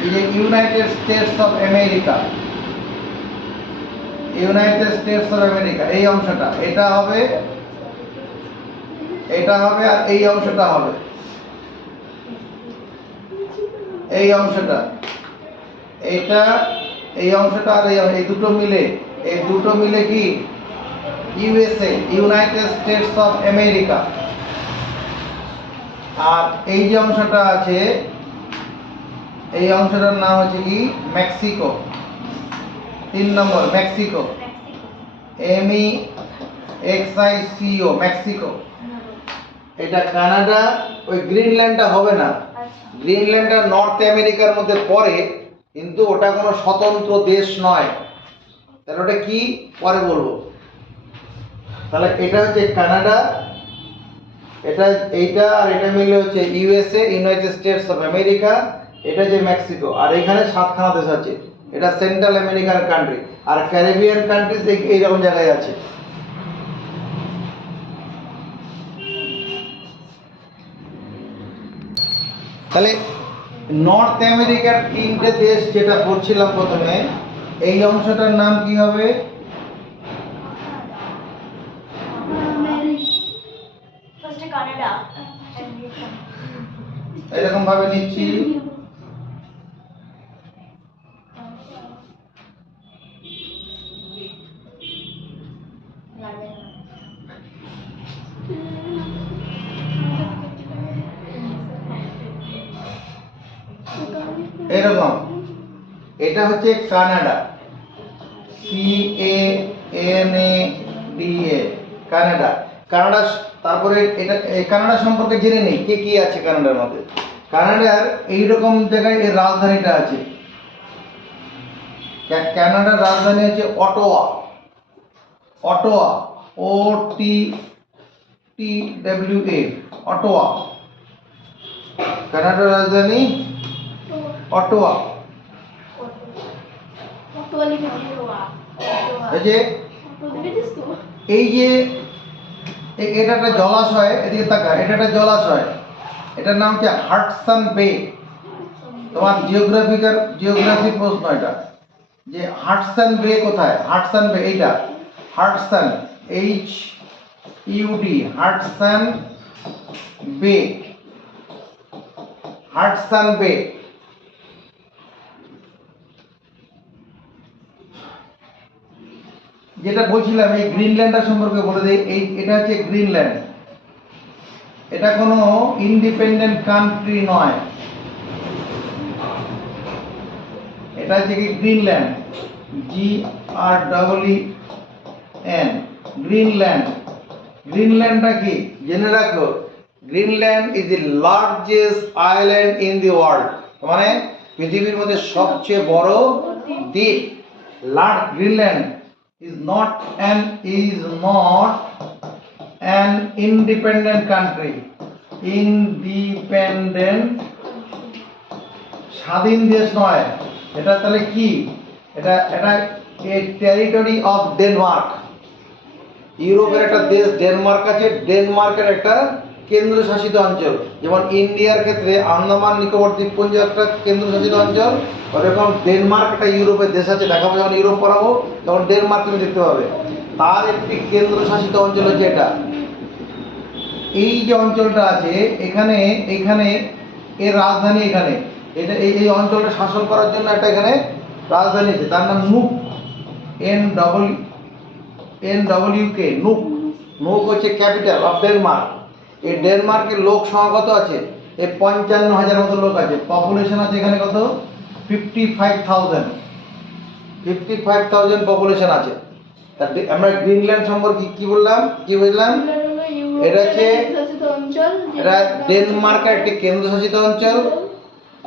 এই যে ইউনাইটেড স্টেটস অফ আমেরিকা, এই অংশটা, এটা হবে আর এই অংশটা হবে, এই অংশটা, এই অংশটা আর এই দুটো মিলে কি? USA, United States of America. আর এই যে অংশটা আছে, এই অংশটার নাম হচ্ছে কি মেক্সিকো। 3 নম্বর মেক্সিকো, MEXICO মেক্সিকো। এটা কানাডা, ওই গ্রিনল্যান্ডটা হবে না। গ্রিনল্যান্ডটা নর্থ আমেরিকার মধ্যে পড়ে, কিন্তু ওটা কোনো স্বতন্ত্র দেশ নয়। তাহলে ওটা কি পরে বলবো। তাহলে এটা হচ্ছে কানাডা, এটা এইটা আর এটা মিলে হচ্ছে USA, United States of America. এটা যে মেক্সিকো, আর এখানে 7খানা দেশ আছে। এটা সেন্ট্রাল আমেরিকান কান্ট্রি, আর ক্যারিবিয়ান কান্ট্রিজ এইরকম জায়গায় আছে। তাহলে নর্থ আমেরিকার 3টে দেশ যেটা পড়ছিলাম প্রথমে, এই অংশটার নাম কি হবে? এরকম ভাবে নিচ্ছি। এরকম, এটা হচ্ছে কানাডা, CANADA, কানাডা। কানাডা, তারপরে এটা কানাডা সম্পর্কে জেনে নেই কে কি আছে কানাডার মধ্যে। কানাডার এইরকম জায়গায় এর রাজধানীটা আছে। কানাডার রাজধানী হচ্ছে অটোয়া। Ottawa, OTTWA, Ottawa. কানাডার রাজধানী অটোয়া। এই যে এটা একটা জলাশয়, এদিকে তাকা, এটা একটা জলাশয়, এটার নাম হচ্ছে হাডসন বে। তোমার জিওগ্রাফি প্রশ্ন এটা, যে হাডসন বে কোথায়? হাডসন বে এইটা, হাডসন, HUD, হাডসন বে, হাডসন বে। যেটা বলছিলাম এই গ্রিনল্যান্ডের সম্পর্কে বলে দেই। এটা হচ্ছে গ্রিনল্যান্ড, এটা কোনো ইন্ডিপেন্ডেন্ট কান্ট্রি নয়। এটা হচ্ছে কি গ্রিনল্যান্ড, GREEN, গ্রিনল্যান্ড। গ্রিনল্যান্ডটা কি জেনে রাখো, Greenland is the largest island in the world, মানে পৃথিবীর মধ্যে সবচেয়ে বড় দ্বীপ। Greenland is not an independent country, independent, স্বাধীন দেশ নয় এটা। তাহলে কি এটা? এটা টেরিটরি অফ ডেনমার্ক। ইউরোপের একটা দেশ ডেনমার্ক আছে, ডেনমার্কের একটা কেন্দ্রশাসিত অঞ্চল। যেমন ইন্ডিয়ার ক্ষেত্রে আন্দামান নিকোবর দ্বীপপুঞ্জ একটা কেন্দ্রশাসিত অঞ্চল, ওরকম ডেনমার্ক একটা ইউরোপের দেশ আছে। দেখাবো যখন ইউরোপ পড়াবো তখন ডেনমার্ক তুমি দেখতে পাবে। তার একটি কেন্দ্রশাসিত অঞ্চল হচ্ছে এটা। এই যে অঞ্চলটা আছে এখানে, এখানে এর রাজধানী এখানে। এটা এই অঞ্চলটা শাসন করার জন্য একটা এখানে রাজধানী আছে, তার নাম নুক, NWK, নুক। নুক হচ্ছে ক্যাপিটাল অফ ডেনমার্ক। এই ডেনমার্কের লোক সংখ্যা কত আছে? এই 55,000 মতো লোক আছে। পপুলেশন আছে এখানে কত? 55,000 পপুলেশন আছে। আমরা গ্রিনল্যান্ড সম্পর্কে কি বললাম, কি বুঝলাম? এটা হচ্ছে, এটা ডেনমার্কের একটি কেন্দ্রশাসিত অঞ্চল।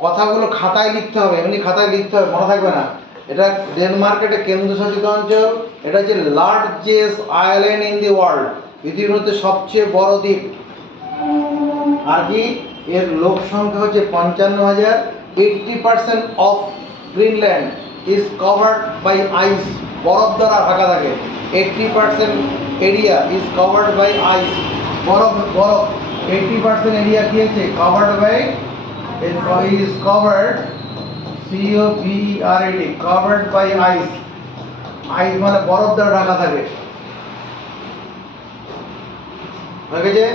কথাগুলো খাতায় লিখতে হবে, এমনি খাতায় লিখতে হবে, মনে থাকবে না। এটা ডেনমার্কের একটা কেন্দ্রশাসিত অঞ্চল। এটা হচ্ছে largest island in the world, পৃথিবীর মধ্যে সবচেয়ে বড় দ্বীপ। আর কি এর লোক সংখ্যা হচ্ছে 55,000। 80% of Greenland is covered by ice, বরফ দ্বারা ঢাকা থাকে। 80% area is covered by ice, বরফ। 80% এরিয়া কি আছে? Covered by, is covered, COVERED, covered by ice. Ice মানে বরফ দ্বারা ঢাকা থাকে। হয়ে গেছে?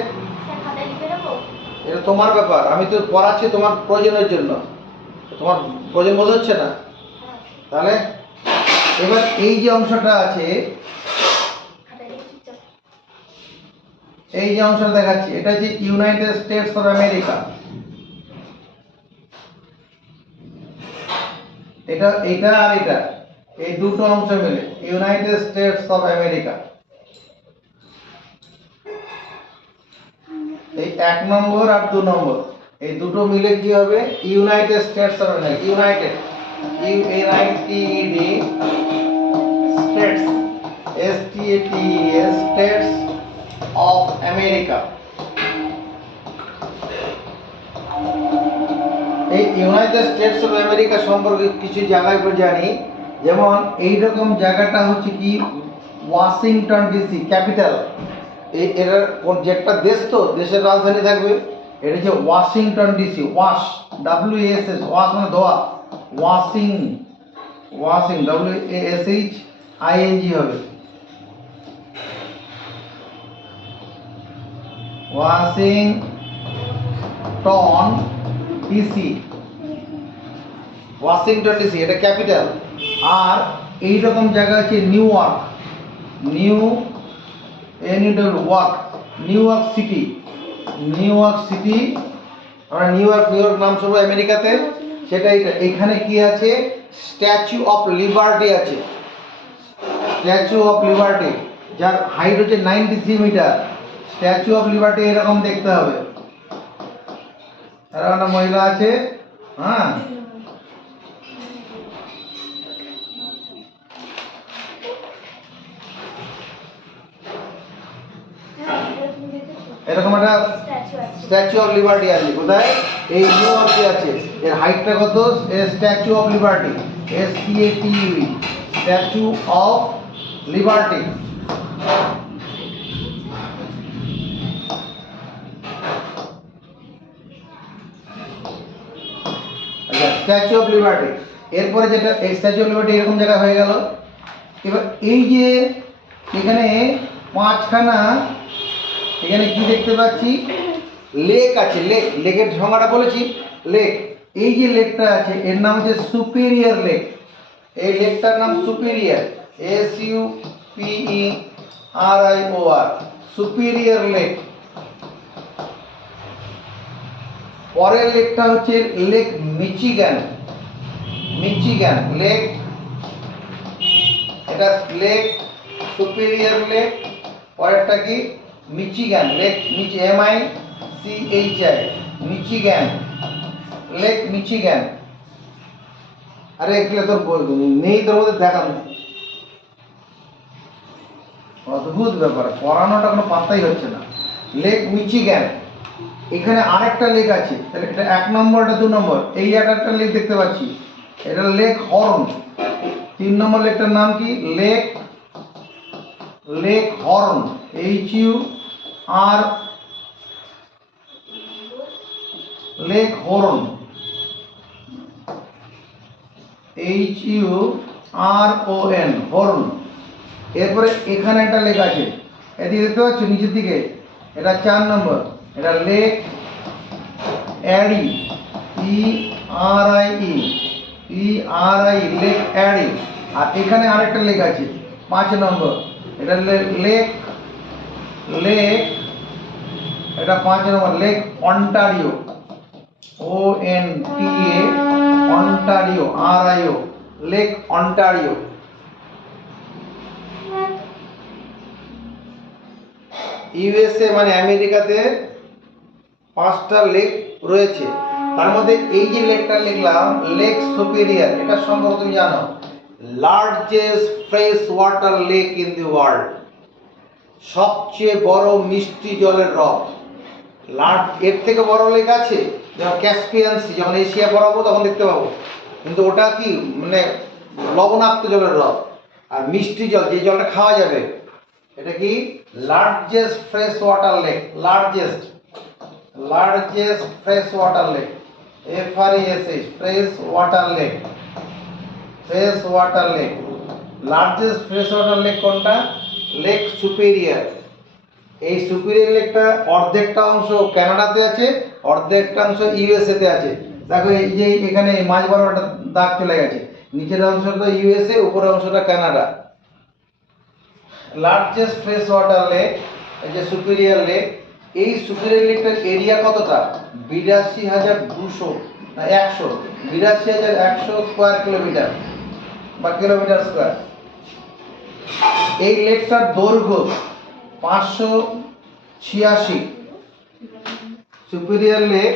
এটা তোমার ব্যাপার, আমি তো পড়াচ্ছি তোমার প্রয়োজনের জন্য। তোমার প্রয়োজন বোধ হচ্ছে না? তাহলে এবার এই যে অংশটা আছে, এই যে অংশটা দেখাচ্ছি, এটা হচ্ছে ইউনাইটেড স্টেটস অফ আমেরিকা। এটা এটা আর এটা এই দুটো অংশ মিলে ইউনাইটেড স্টেটস অফ আমেরিকা। এই 1 নম্বর আর 2 নম্বর এই দুটো মিলে কি হবে United States of America. United U N I T E D States S T A T E S States of America. এই ইউনাইটেড স্টেটস অফ আমেরিকা সম্পর্কে কিছু জায়গায় আমরা জানি, যেমন এই রকম জায়গাটা হচ্ছে কি ওয়াশিংটন ডিসি ক্যাপিটাল। এই এর কোন যেটা দেশ তো দেশের রাজধানী থাকবে, এটা হচ্ছে Washington DC. Wash WASH wash মানে ধোয়া, ওয়াশিং ওয়াশিং WASHING হবে ওয়াশিংটন ডিসি। ওয়াশিংটন ডিসি এটা ক্যাপিটাল। আর এই রকম জায়গা আছে new York, new York city. New York city আমরা নিউ ইয়র্ক নাম শুনবো আমেরিকাতে, সেটা এখানে কি আছে স্ট্যাচু অফ লিবার্টি আছে। স্ট্যাচু অফ লিবার্টি যার হাইট হচ্ছে 93 মিটার। স্ট্যাচু অফ লিবার্টি এরকম দেখতে হবে। আর একটা মহিলা আছে, হ্যাঁ এরকম একটা স্ট্যাচু অফ লিবার্টি আছে। কোথায়? এই নিউ ইয়র্কে আছে। এর হাইটটা কত? Statue of liberty STATUE statue of liberty. আচ্ছা স্ট্যাচু অফ লিবার্টি। এরপরে যেটা এই স্ট্যাচু অফ লিবার্টি এরকম জায়গা হয়ে গেল। এবার এই যে এখানে পাঁচখানা এখানে কি দেখতে পাচ্ছি লেক আছে। লেকের সংজ্ঞাটা বলেছি লেক। এই যে লেকটা আছে এর নাম হচ্ছে সুপিরিয়র লেক। এই লেকটার নাম সুপিরিয়র SUPERIOR সুপিরিয়র লেক। পরের লেকটা হচ্ছে লেক মিচিগান লেক। এটা লেক সুপিরিয়র লেক। পরেরটা কি Michigan lake MICHI Michigan lake Michigan. আরে এগুলো তোর নেই, তোর মধ্যে দেখানো অদ্ভুত ব্যাপার, পড়ানোটা কোনো পাত্তাই হচ্ছে না। Lake Michigan. এখানে আরেকটা লেক আছে, তাহলে এটা 1 নম্বর এটা 2 নম্বর। এই একটা লেক দেখতে পাচ্ছি, এটা লেক হর্ন। 3 নম্বর লেকটার নাম কি lake horn HUR lake horn HURON horn. এরপরে এখানে একটা লেক আছে, এদিকে দেখতে পাচ্ছ নিচের দিকে, এটা 4 নম্বর। এটা lake Erie ERIE lake Erie. আর এখানে আরেকটা লেক আছে 5 নম্বর। এটা লেক এটা 5 নম্বর lake Ontario ONTA Ontario RIO lake Ontario. USA মানে আমেরিকাতে 5টা লেক রয়েছে। তার মধ্যে এই যে লেকটা লিখলাম লেক সুপিরিয়র, এটা সম্ভবত তুমি জানো largest fresh water lake in the world. সবচেয়ে বড় মিষ্টি জলের হ্রদ। এর থেকে বড় লেক আছে যেমন ক্যাসপিয়ান সি, যখন এশিয়া পড়াবো তখন দেখতে পাবো। কিন্তু ওটা কি মানে লবণাক্ত জলের হ্রদ। আর মিষ্টি জল যে জলটা খাওয়া যাবে এটা কি largest fresh water lake. Largest fresh water lake FRESH fresh water lake. Largest fresh water lake কোনটা? Lake Superior. এই সুপিরিয়র লেকটা অর্ধেকটা অংশ কানাডাতে আছে, অর্ধেকটা অংশ USA তে আছে। দেখো এই যে এখানে মাঝ বরাবর দাগ চলে গেছে, নিচের অংশটা USA, উপরের অংশটা Canada. Largest fresh water lake এই যে সুপিরিয়র লেক। এই সুপিরিয়র লেকটার এরিয়া কতটা? 82,200 না 100, 82,100 স্কোয়ার কিলোমিটার বা কিলোমিটার স্কোয়ার। এই লেকটার দৈর্ঘ্য 586। সুপিরিয়র লেক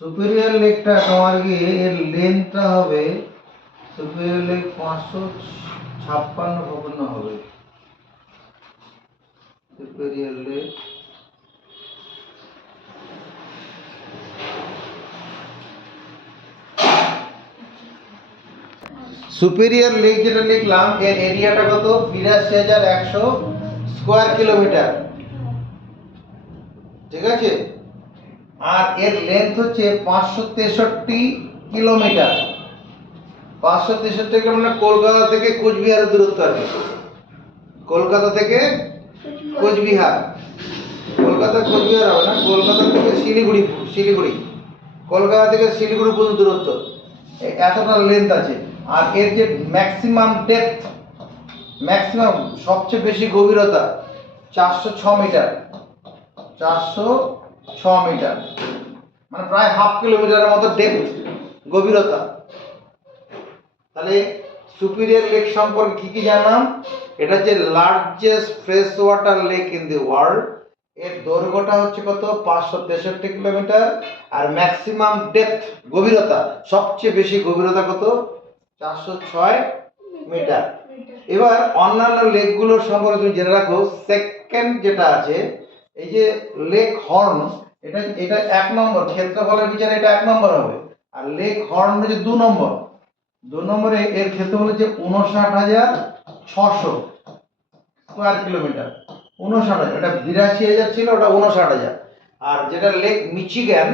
সুপিরিয়র লেকটা তোমার গিয়ে এর লেন্থটা হবে, সুপিরিয়র লেক 556 হবে। সুপিরিয়র লেক সুপিরিয়র লেক যেটা লিখলাম এর এরিয়াটা কত? 82,100 স্কোয়ার কিলোমিটার, ঠিক আছে। আর এর লেন্থ হচ্ছে 563 কিলোমিটার। 563 কিলোমিটার কলকাতা থেকে কোচবিহারের দূরত্ব আছে। কলকাতা থেকে কোচবিহার, কলকাতা কোচবিহার হবে না, কলকাতা থেকে শিলিগুড়ি, শিলিগুড়ি কলকাতা থেকে শিলিগুড়ি পর্যন্ত দূরত্ব এতটা লেন্থ আছে। আর এর যে ম্যাক্সিমাম ডেপথ, ম্যাক্সিমাম সবচেয়ে বেশি গভীরতা 406 মিটার, 406 মিটার, মানে প্রায় হাফ কিলোমিটারের মতো ডেপথ, গভীরতা। তাহলে সুপিরিয়র লেক সম্পর্কে কি কি জানলাম? এটা হচ্ছে largest fresh water lake in the world. এর দৈর্ঘ্যটা হচ্ছে কত? 563 কিলোমিটার। আর ম্যাক্সিমাম ডেপথ, গভীরতা, সবচেয়ে বেশি গভীরতা কত? 406 মিটার। এবার অন্যান্য লেকগুলোর সম্পর্কে তুমি জেনে রাখো। সেকেন্ড যেটা আছে, এই যে লেক হর্ন, এটা এটা 1 নম্বর ক্ষেত্রফলের বিচারে, এটা 1 নম্বর হবে। আর লেক হর্ন হচ্ছে 2 নম্বর। 2 নম্বরে এর ক্ষেত্রফল হচ্ছে 59,600 স্কোয়ার কিলোমিটার। 59,000, এটা 82,000 ছিল, ওটা 59,000। আর যেটা লেক মিচিগান,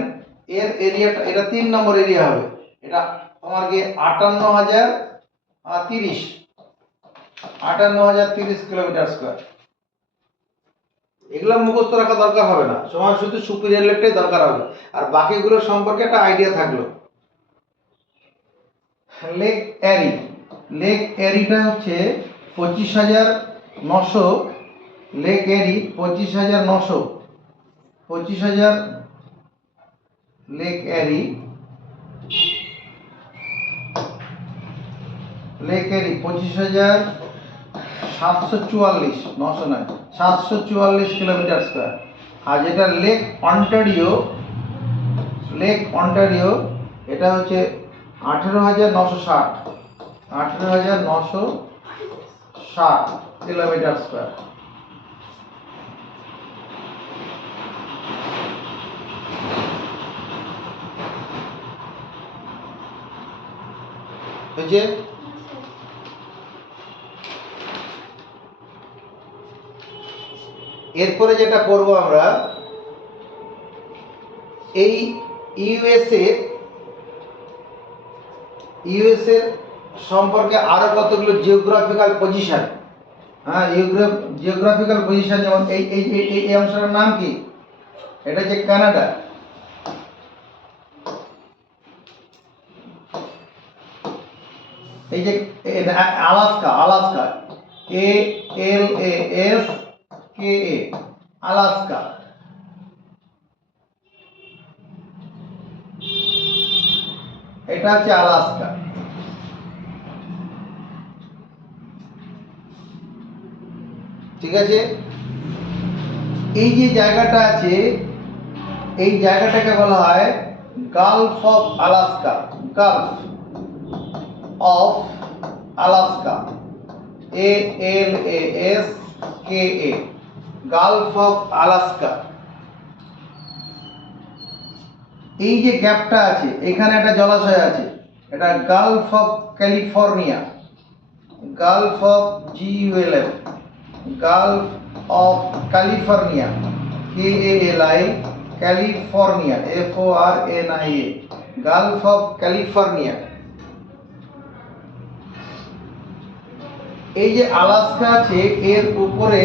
এর এরিয়াটা, এটা 3 নম্বর এরিয়া হবে। এটা তোমার কি 58,030, 58,030 কিলোমিটার স্কোয়ার। এগুলো মুখস্থ রাখা দরকার হবে না, সময় শুধু সুপিরিয়র লেকটাই দরকার হবে, আর বাকিগুলো সম্পর্কে একটা আইডিয়া থাকলো। লেক এরি, লেক এরিটা হচ্ছে 25,900, লেক এরি 25,900, 25,000 লেক এরি, লেক এরি 25,744, 900 নয়, 744 কিলোমিটার স্কোয়ার। আর যেটা লেক অন্টারিও, লেক অন্টারিও এটা হচ্ছে 18,960, 18,960 কিলোমিটার স্কোয়ার। হয়েছে? এরপরে যেটা করব আমরা, এই ইউএসএ সম্পর্কে আরো কতগুলো জিওগ্রাফিক্যাল পজিশন, হ্যাঁ জিওগ্রাফিক্যাল পজিশন, যেমন এই এই এই এই অংশটার নাম কি? এটা হচ্ছে কানাডা। এই যে আলাস্কা, আলাস্কা ALASKA, আলাস্কা। এটা হচ্ছে আলাস্কা। ঠিক আছে। এই যে জায়গাটা আছে, এই জায়গাটাকে বলা হয় Gulf of Alaska, Gulf of Alaska, ALASKA, Gulf of Alaska. এই যে গ্যাপটা আছে, এখানে একটা জলাশয় আছে, এটা Gulf of California, Gulf of GULF, gulf of California, KALI, California, FORNIA, Gulf of California. এই যে আলাস্কা আছে এর উপরে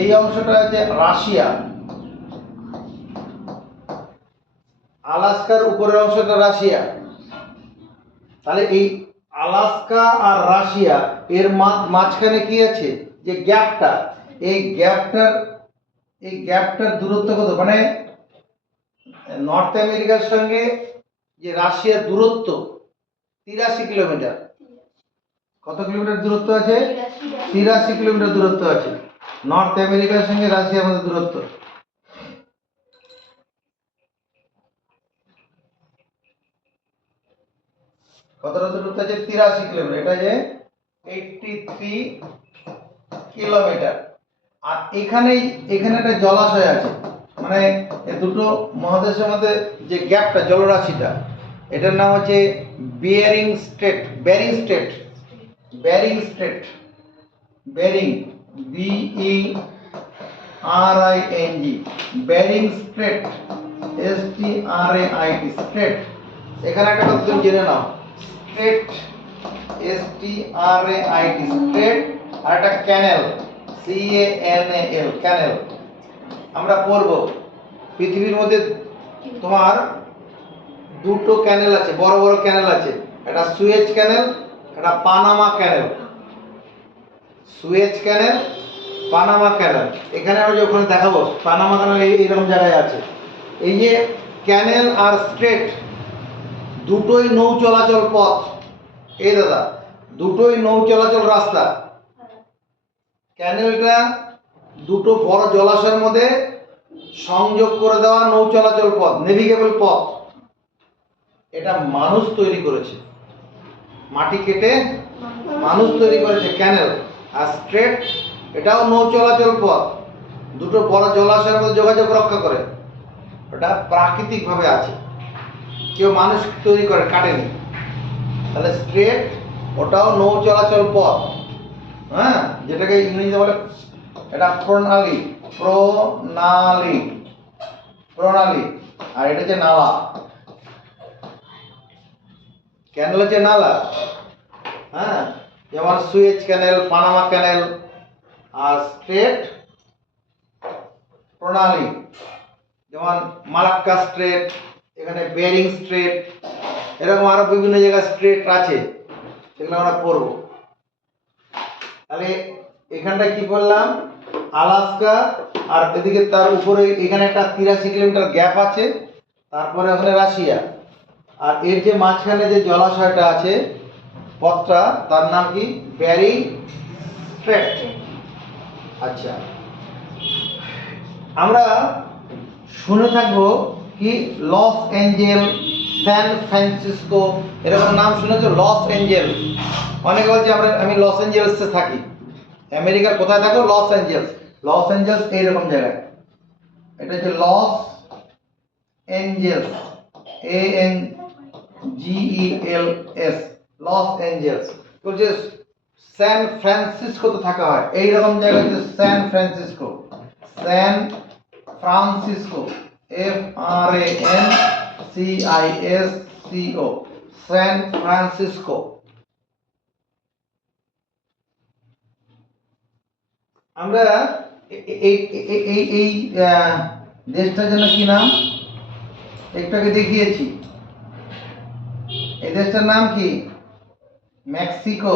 এই অংশটা আছে রাশিয়া, আলাস্কার উপরের অংশটা রাশিয়া। তাহলে এই আলাস্কা আর রাশিয়া এর মাঝখানে কি আছে, যে গ্যাপটা, এই গ্যাপটার দূরত্ব কত, মানে নর্থ আমেরিকার সঙ্গে যে রাশিয়ার দূরত্ব 83 কিলোমিটার। কত কিলোমিটার দূরত্ব আছে? 83 কিলোমিটার দূরত্ব আছে নর্থ আমেরিকার সঙ্গে রাশিয়ার মধ্যে দূরত্ব। কতটা দূরত্ব আছে? 83 কিলোমিটার। এটা যে 83 কিলোমিটার। আর এখানে একটা জলাশয় আছে, মানে এই দুটো মহাদেশের মধ্যে যে গ্যাপটা, জলরাশিটা, এটার নাম হচ্ছে Bering Strait. Bering Strait, Bering Strait, Bering, BERING, Bering Strait, STRAIT, strait. এখানে একটা কথা তুমি জেনে নাও, স্ট্রেট, STRAIT, স্ট্রেট, আর একটা ক্যানেল, CANAL, ক্যানেল। আমরা পড়ব পৃথিবীর মধ্যে তোমার দুটো ক্যানেল আছে, বড় বড় ক্যানেল আছে, একটা সুয়েজ ক্যানেল, একটা পানামা ক্যানেল। সুয়েজ ক্যানেল, পানামা ক্যানেল। এখানে আমরা যখন দেখাবো পানামা ক্যানেল এইরকম জায়গায় আছে। এই যে ক্যানেল আর স্ট্রেট দুটোই নৌ চলাচল পথ। এই দাদা, দুটোই নৌ চলাচল রাস্তা। ক্যানেলটা দুটো বড় জলাশয়ের মধ্যে সংযোগ করে দেওয়া নৌ চলাচল পথ, নেভিগেবল পথ। এটা মানুষ তৈরি করেছে, মাটি কেটে মানুষ তৈরি করেছে ক্যানেল। আর স্ট্রেট, এটাও নৌ চলাচল পথ, দুটো বড় জলাশয়ের মধ্যে যোগাযোগ রক্ষা করে। ওটা প্রাকৃতিকভাবে আছে, কেউ মানুষ তৈরি করে, কাটেনি। তাহলে স্ট্রেট, ওটাও নৌ চলাচল পথ, হ্যাঁ, যেটাকে ইংরেজিতে বলে এটা প্রণালী, প্রণালী, প্রণালী। আর এটা হচ্ছে নালা। ক্যানেল হচ্ছে নালা, হ্যাঁ, যেমন সুয়েজ ক্যানেল, পানামা ক্যানেল। আর স্ট্রেট প্রণালী, যেমন মালাক্কা স্ট্রেট, এখানে বেরিং স্ট্রেট, এরকম আরো বিভিন্ন জায়গায় স্ট্রেট আছে, সেগুলো আমরা পড়ব। তাহলে এখানটা কি বললাম, আলাস্কা, আর এদিকে তার উপরে এখানে একটা 83 কিলোমিটার গ্যাপ আছে, তারপরে ওখানে রাশিয়া। আর এর যে মাঝখানে যে জলাশয়টা আছে পথটা, তার নাম কি? Bering Strait. আচ্ছা, আমরা শুনে থাকবো কি লস অ্যাঞ্জেল, স্যান ফ্রান্সিসকো, এরকম নাম শুনেছো? লস অ্যাঞ্জেল, অনেকে বলছে আমি লস অ্যাঞ্জেলসে থাকি। আমেরিকার কোথায় থাকো? Los Angeles. লস অ্যাঞ্জেলস এইরকম জায়গায়। এটা হচ্ছে Los Angeles, ANGELS, Los Angeles. বলছে স্যান ফ্রান্সিসকোতে থাকা হয়, এইরকম জায়গায় হচ্ছে San Francisco. San Francisco, FRANCISCO, San Francisco. আমরা এই দেশটার জন্য কি নাম একটু আগে দেখিয়েছি, এই দেশটার নাম কি? মেক্সিকো।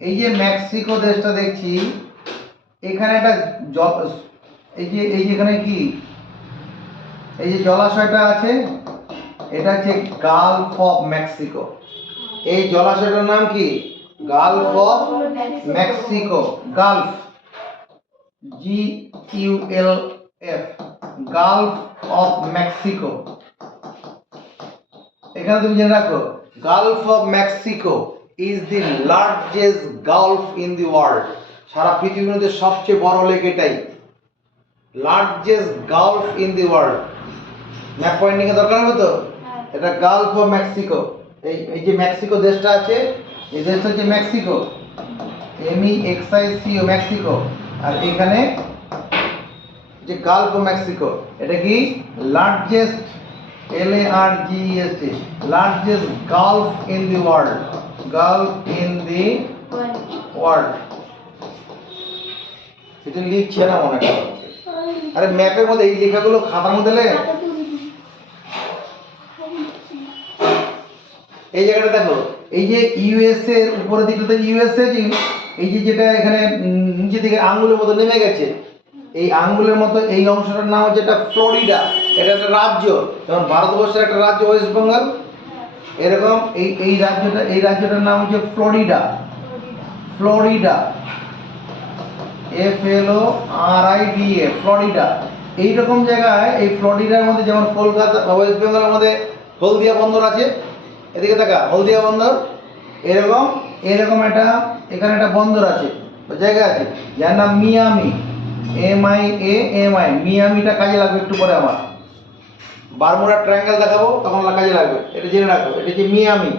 এই যে মেক্সিকো দেশটা দেখছি, এখানে একটা এই যে এখানে কি এই যে জলাশয়টা আছে, এটা হচ্ছে গালফ অফ মেক্সিকো। এই জলাশয়টার নাম কি? Gulf of Mexico. Gulf, GULF, gulf of Mexico. এখানে তুমি জেনে রাখো, gulf of Mexico is the largest gulf in the world. সারা পৃথিবীর মধ্যে সবচেয়ে বড় লেক এটাই, largest gulf in the world. Map pointing এর দরকার হবে তো? এটা গালফ অফ মেক্সিকো। এই যে মেক্সিকো দেশটা আছে, এই দেশটা হচ্ছে মেক্সিকো, MEXICO, মেক্সিকো। আর এখানে যে গালফ অফ মেক্সিকো, এটা কি largest LARGEST largest gulf in the world, Gulf in the world. এটা লিখছে না মনে হয়, আরে ম্যাপের মধ্যে এই লেখাগুলো খাতার মধ্যে লেখ। এই জায়গাটা দেখো, এই যে ইউএসএ এর উপরের দিকটাতে ইউএসএ, এই যে যেটা এখানে নিচে দিকে আঙ্গুলের মতো নেমে গেছে, এই আঙ্গুলের মতো এই অংশটার নাম হচ্ছে এটা ফ্লোরিডা। এটা একটা রাজ্য, যেমন ভারতবর্ষের একটা রাজ্য ওয়েস্ট বেঙ্গল, এরকম এই রাজ্যটার নাম হচ্ছে ফ্লোরিডা। Florida, FLORIDA, Florida. এইরকম জায়গায় এই ফ্লোরিডার মধ্যে যেমন কলকাতা ওয়েস্ট বেঙ্গলের মধ্যে হলদিয়া বন্দর আছে, এদিকে দেখা হলদিয়া বন্দর, এরকম এরকম একটা এখানে একটা বন্দর আছে, জায়গা আছে যার নাম মিয়ামি, MIAMI। মিয়ামিটা কাজে লাগবে একটু পরে, আমার বারমুডা ট্রায়াঙ্গেল দেখাবো তখন কাজে লাগবে, এটা জেনে রাখো। এটা হচ্ছে মিয়ামি,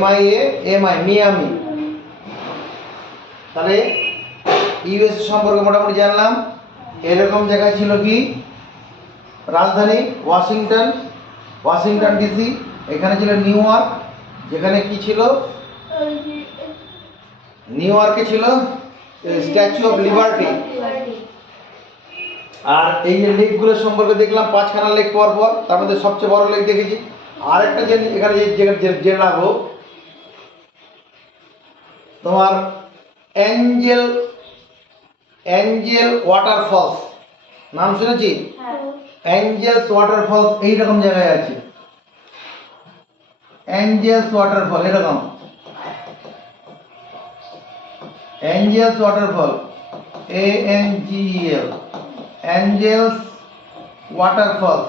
MIAMI, মিয়ামি। তাহলে ইউএসএ সম্পর্কে মোটামুটি জানলাম। এরকম জায়গায় ছিল কি রাজধানী ওয়াশিংটন, ওয়াশিংটন DC। এখানে ছিল নিউ ইয়র্ক, যেখানে কি ছিল নিউ ইয়র্কে ছিল স্ট্যাচু অফ লিবার্টি। আর এই যে লেকগুলো সম্পর্কে দেখলাম, 5খানা লেক পর পর, তার মধ্যে সবচেয়ে বড় লেক দেখেছি। আরেকটা যে এখানে জেনে রাখবো, তোমার অ্যাঞ্জেল ওয়াটারফলস নাম শুনেছি? অ্যাঞ্জেলস ওয়াটারফলস এইরকম জায়গায় আছে। অ্যাঞ্জেলস ওয়াটারফল এরকম, Angels waterfall, ANGEL, Angels waterfalls.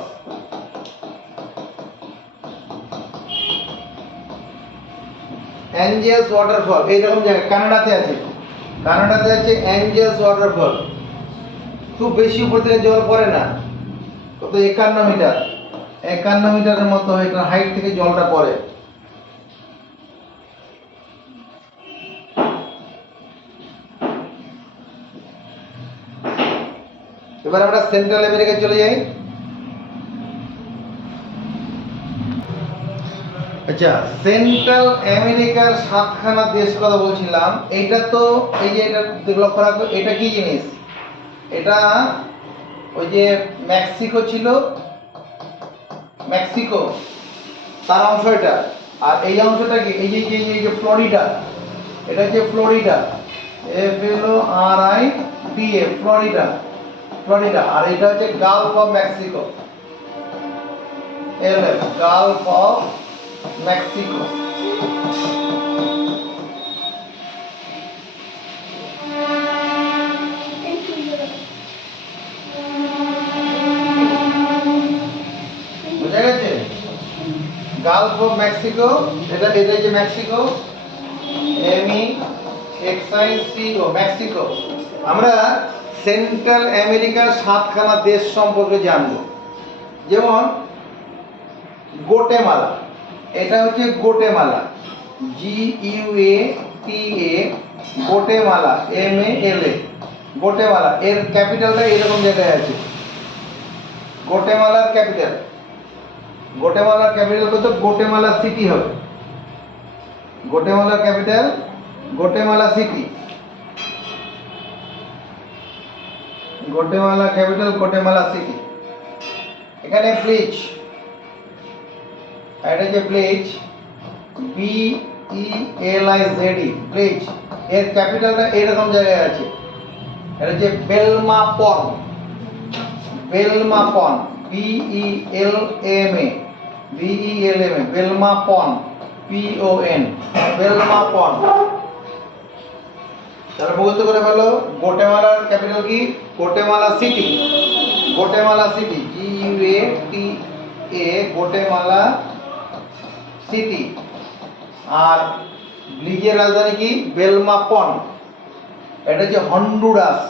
Angels waterfall এইরকম জায়গা কানাডাতে আছে, কানাডাতে আছে অ্যাঞ্জেলস ওয়াটারফল। খুব বেশি উপর থেকে জল পড়ে না, কত 51 মিটার, 51 মিটারের মতো এটা হাইট থেকে জলটা পড়ে। এবার আমরা সেন্ট্রাল আমেরিকা চলে যাই। আচ্ছা, সেন্ট্রাল আমেরিকার 7খানা দেশ কথা বলছিলাম, এইটা তো এই যে এটা লক্ষ্য রাখো, এটা কি জিনিস? এটা ওই যে মেক্সিকো ছিল, মেক্সিকো তার অংশ এটা। আর এই অংশটা কি এই যে ফ্লোরিডা, এটা হচ্ছে ফ্লোরিডা, FLORIDA, ফ্লোরিডা, ফ্লোরিডা। আর এটা হচ্ছে Gulf of Mexico, Gulf of Mexico. বুঝা গেছে? গালফ অফ মেক্সিকো, এটা যে মেক্সিকো, MEXICO, মেক্সিকো। আমরা সেন্ট্রাল আমেরিকার 7খানা দেশ সম্পর্কে জানবো। যেমন গোটেমালা, এটা হচ্ছে গোটেমালা, GUATA, গোটেমালা, MALA, গোটেমালা। এর ক্যাপিটালটা এরকম জায়গায় আছে, গোটেমালার ক্যাপিটাল, গোটেমালার ক্যাপিটাল কত? গোটেমালা সিটি হবে, গোটেমালার ক্যাপিটাল গোটেমালা সিটি, গোটেমালা ক্যাপিটাল গোটেমালা সিটি। এখানে ব্লিচ, এটা যে ব্লিচ, BELIZE, ব্লিচ। এর ক্যাপিটালটা এরকম জায়গায় আছে, এটা যে বেলমাপন, বেলমাপন, BELMA, বেলমাপন, PON, বেলমাপন। তাহলে মুখস্থ করে ফেলো, গোটেমালার ক্যাপিটাল কি? গোটেমালা সিটি, গোটেমালা সিটি, GUATA, গোটেমালা সিটি। আর ব্লিজের রাজধানী কি? বেলমাপন। এটা হচ্ছে হন্ডুরাস,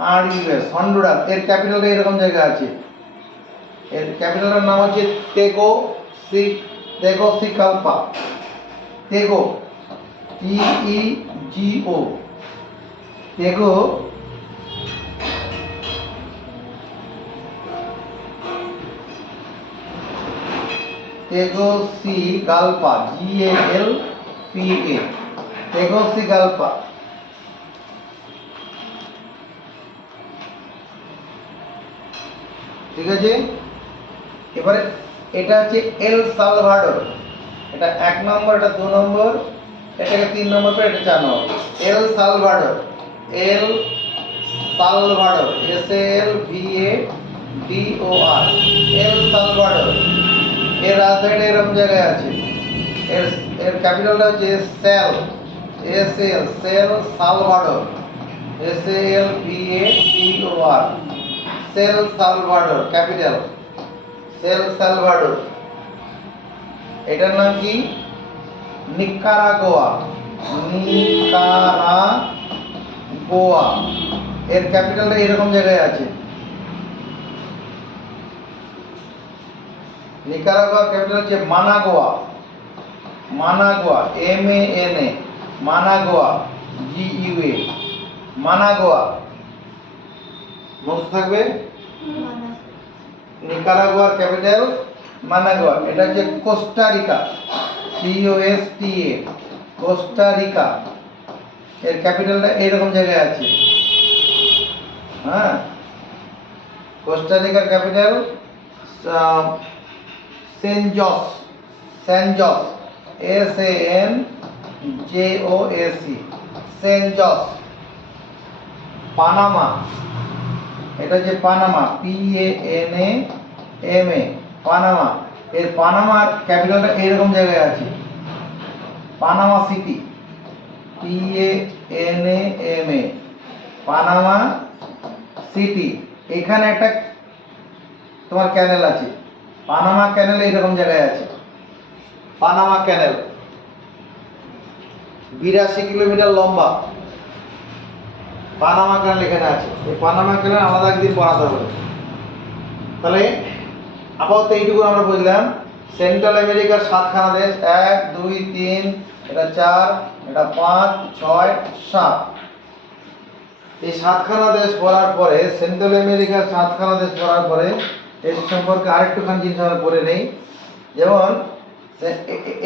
HONDURAS, হন্ডুরাস। এর ক্যাপিটালটা এরকম জায়গায় আছে, এর ক্যাপিটালের নাম হচ্ছে তেগোসিগালপা, তেগো TEGO, টেগো। তেগোসিগালপা, GALPA, তেগোসিগালপা। ঠিক আছে, এবারে এটা হচ্ছে এল সালভাডোর, এটা 1 নম্বর, এটা 2 নম্বর, এটাকে 3 নম্বর করে, এটা 4 নম্বর। এল Salvador, El Salvador, SALVADOR, El সালভাডোর। এর রাজধানী এরকম জায়গায় আছে, এর এর ক্যাপিটালটা হচ্ছে San, San Salvador, SALVADOR, San Salvador capital, San Salvador. এটার নাম কি? নিকারাগোয়া, নিকারাগোয়া। এর ক্যাপিটালটা এরকম জায়গায় আছে। নিকারাগোয়ার ক্যাপিটাল হচ্ছে মানাগোয়া, মানাগোয়া, MANA, মানাগোয়া, GUA, মানাগোয়া। মনে থাকবে, নিকারাগোয়ার ক্যাপিটাল মানাগোয়া। এটা হচ্ছে কোস্টারিকা, COSTA, কোস্টারিকা। এর ক্যাপিটালটা এইরকম জায়গায় আছে। হ্যাঁ, কোস্টারিকার capital San Jose, San Jose, SANJOS, San Jose. Panama, এটা যে পানামা, PANAMA, পানামা। এর পানামার ক্যাপিটালটা এইরকম জায়গায় আছে, Panama city, PANAMA, Panama city. এখানে একটা তোমার ক্যানেল আছে, পানামা ক্যানেল এইরকম জায়গায় আছে, পানামা ক্যানেল 82 কিলোমিটার লম্বা, পানামা ক্যানেল এখানে আছে। এই পানামা ক্যানেল আলাদা একদিন বানাতে হবে। তাহলে আপাতত এইটুকু আমরা বুঝলাম। সেন্ট্রাল আমেরিকার 7খানা দেশ, 1 2 3, এটা 4, এটা 5 6 7। এই 7খানা দেশ পড়ার পরে, সেন্ট্রাল আমেরিকার 7খানা দেশ পড়ার পরে এর সম্পর্কে আরেকটুখানি জিনিস আমরা পড়ে নেই। যেমন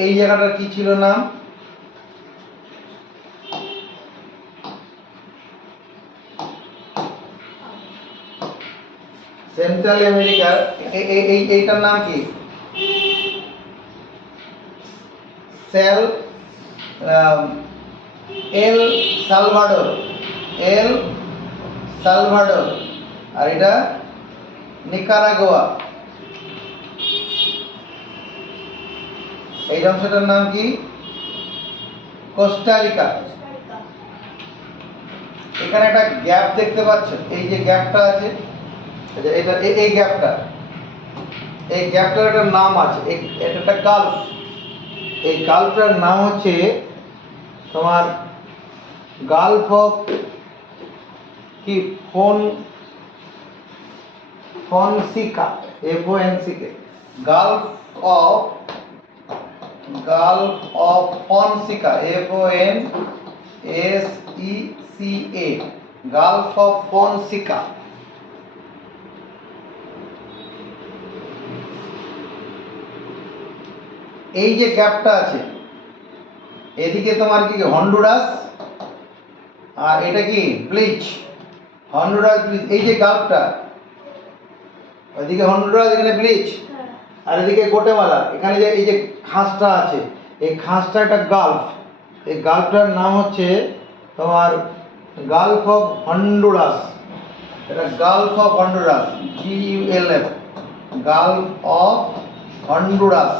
এই জায়গাটার কি ছিল নাম? সেন্ট্রাল আমেরিকার এইটার নাম কি? সেল এল সালভাডোর, এল সালভাডোর। আর এটা নিকারাগোয়া। এই অংশটার নাম কি? কোস্টারিকা। এখানে একটা গ্যাপ দেখতে পাচ্ছ, এই যে গ্যাপটা আছে, এটা এই গ্যাপটা, এই গ্যাপটার একটা নাম আছে, এটা একটা গালফ। এই গালফটার নাম হচ্ছে তোমার গালফ অফ কি, Fonseca, FONCK, gulf of Fonseca, FONSECA, gulf of Fonseca. এই যে গ্যাপটা আছে, এদিকে তোমার কি হন্ডুরাস, আর এটা কি ব্লিচ, হন্ডুরাস ব্লিচ। এই যে গালফটা, ওইদিকে হন্ডুরাস, এখানে ব্লিচ, আর এদিকে গোটেমালা। এখানে যে এই যে খাসটা আছে, এই খাসটা একটা গালফ। এই গালফটার নাম হচ্ছে তোমার গালফ অফ হন্ডুরাস। এটা Gulf of Honduras, GULF, gulf of Honduras,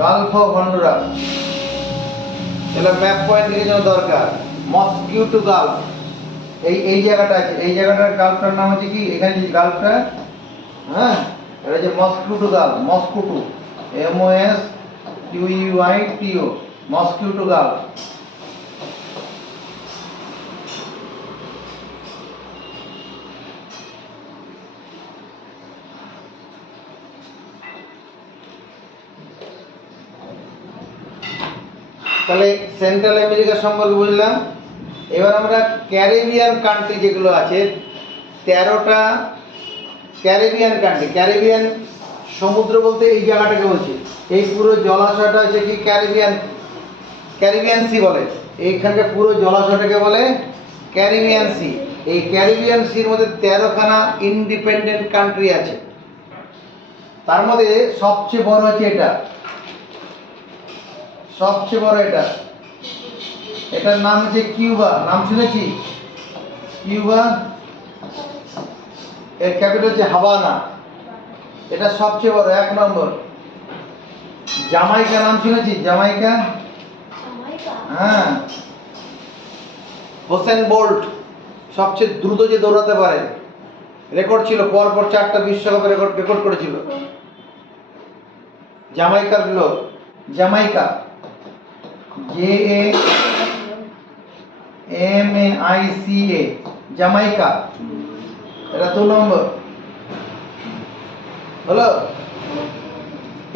Gulf of Honduras. এটা ম্যাপ পয়েন্ট লিখে যাওয়া দরকার। মস্কিউটো গালফ, এই জায়গাটা আছে, এই জায়গাটার গালফটার নাম হচ্ছে কি, এখানে যে গালফটা, হ্যাঁ, এটা হচ্ছে mosquito Gulf, মস্কুটো, MOSQUITO, mosquito Gulf. তাহলে সেন্ট্রাল আমেরিকা সম্পর্কে বুঝলাম। এবার আমরা ক্যারিবিয়ান কান্ট্রি যেগুলো আছে 13টা ক্যারিবিয়ান কান্ট্রি, ক্যারিবিয়ান সমুদ্র বলতে এই জায়গাটাকে বলছি, এই পুরো জলাশয়টা হচ্ছে কি ক্যারিবিয়ান সি বলে, এইখানকার পুরো জলাশয়টাকে বলে ক্যারিবিয়ান সি। এই ক্যারিবিয়ান সির মধ্যে 13খানা ইন্ডিপেন্ডেন্ট কান্ট্রি আছে। তার মধ্যে সবচেয়ে বড় হচ্ছে এটা, সবচেয়ে বড় এটার নাম হচ্ছে কিউবা। নাম শুনেছি কিউবা, এর ক্যাপিটাল হচ্ছে হাভানা, এটা সবচেয়ে বড় 1 নম্বর। জামাইকা নাম শুনেছি, জামাইকা, হ্যাঁ, হোসেন বোল্ট সবচেয়ে দ্রুত যে দৌড়াতে পারে, রেকর্ড ছিল, পরপর 4টা বিশ্বকাপে রেকর্ড করেছিল। জামাইকার লোক, জামাইকা, JAMAICA, জামাইকা, এটা 2 নম্বর হলো।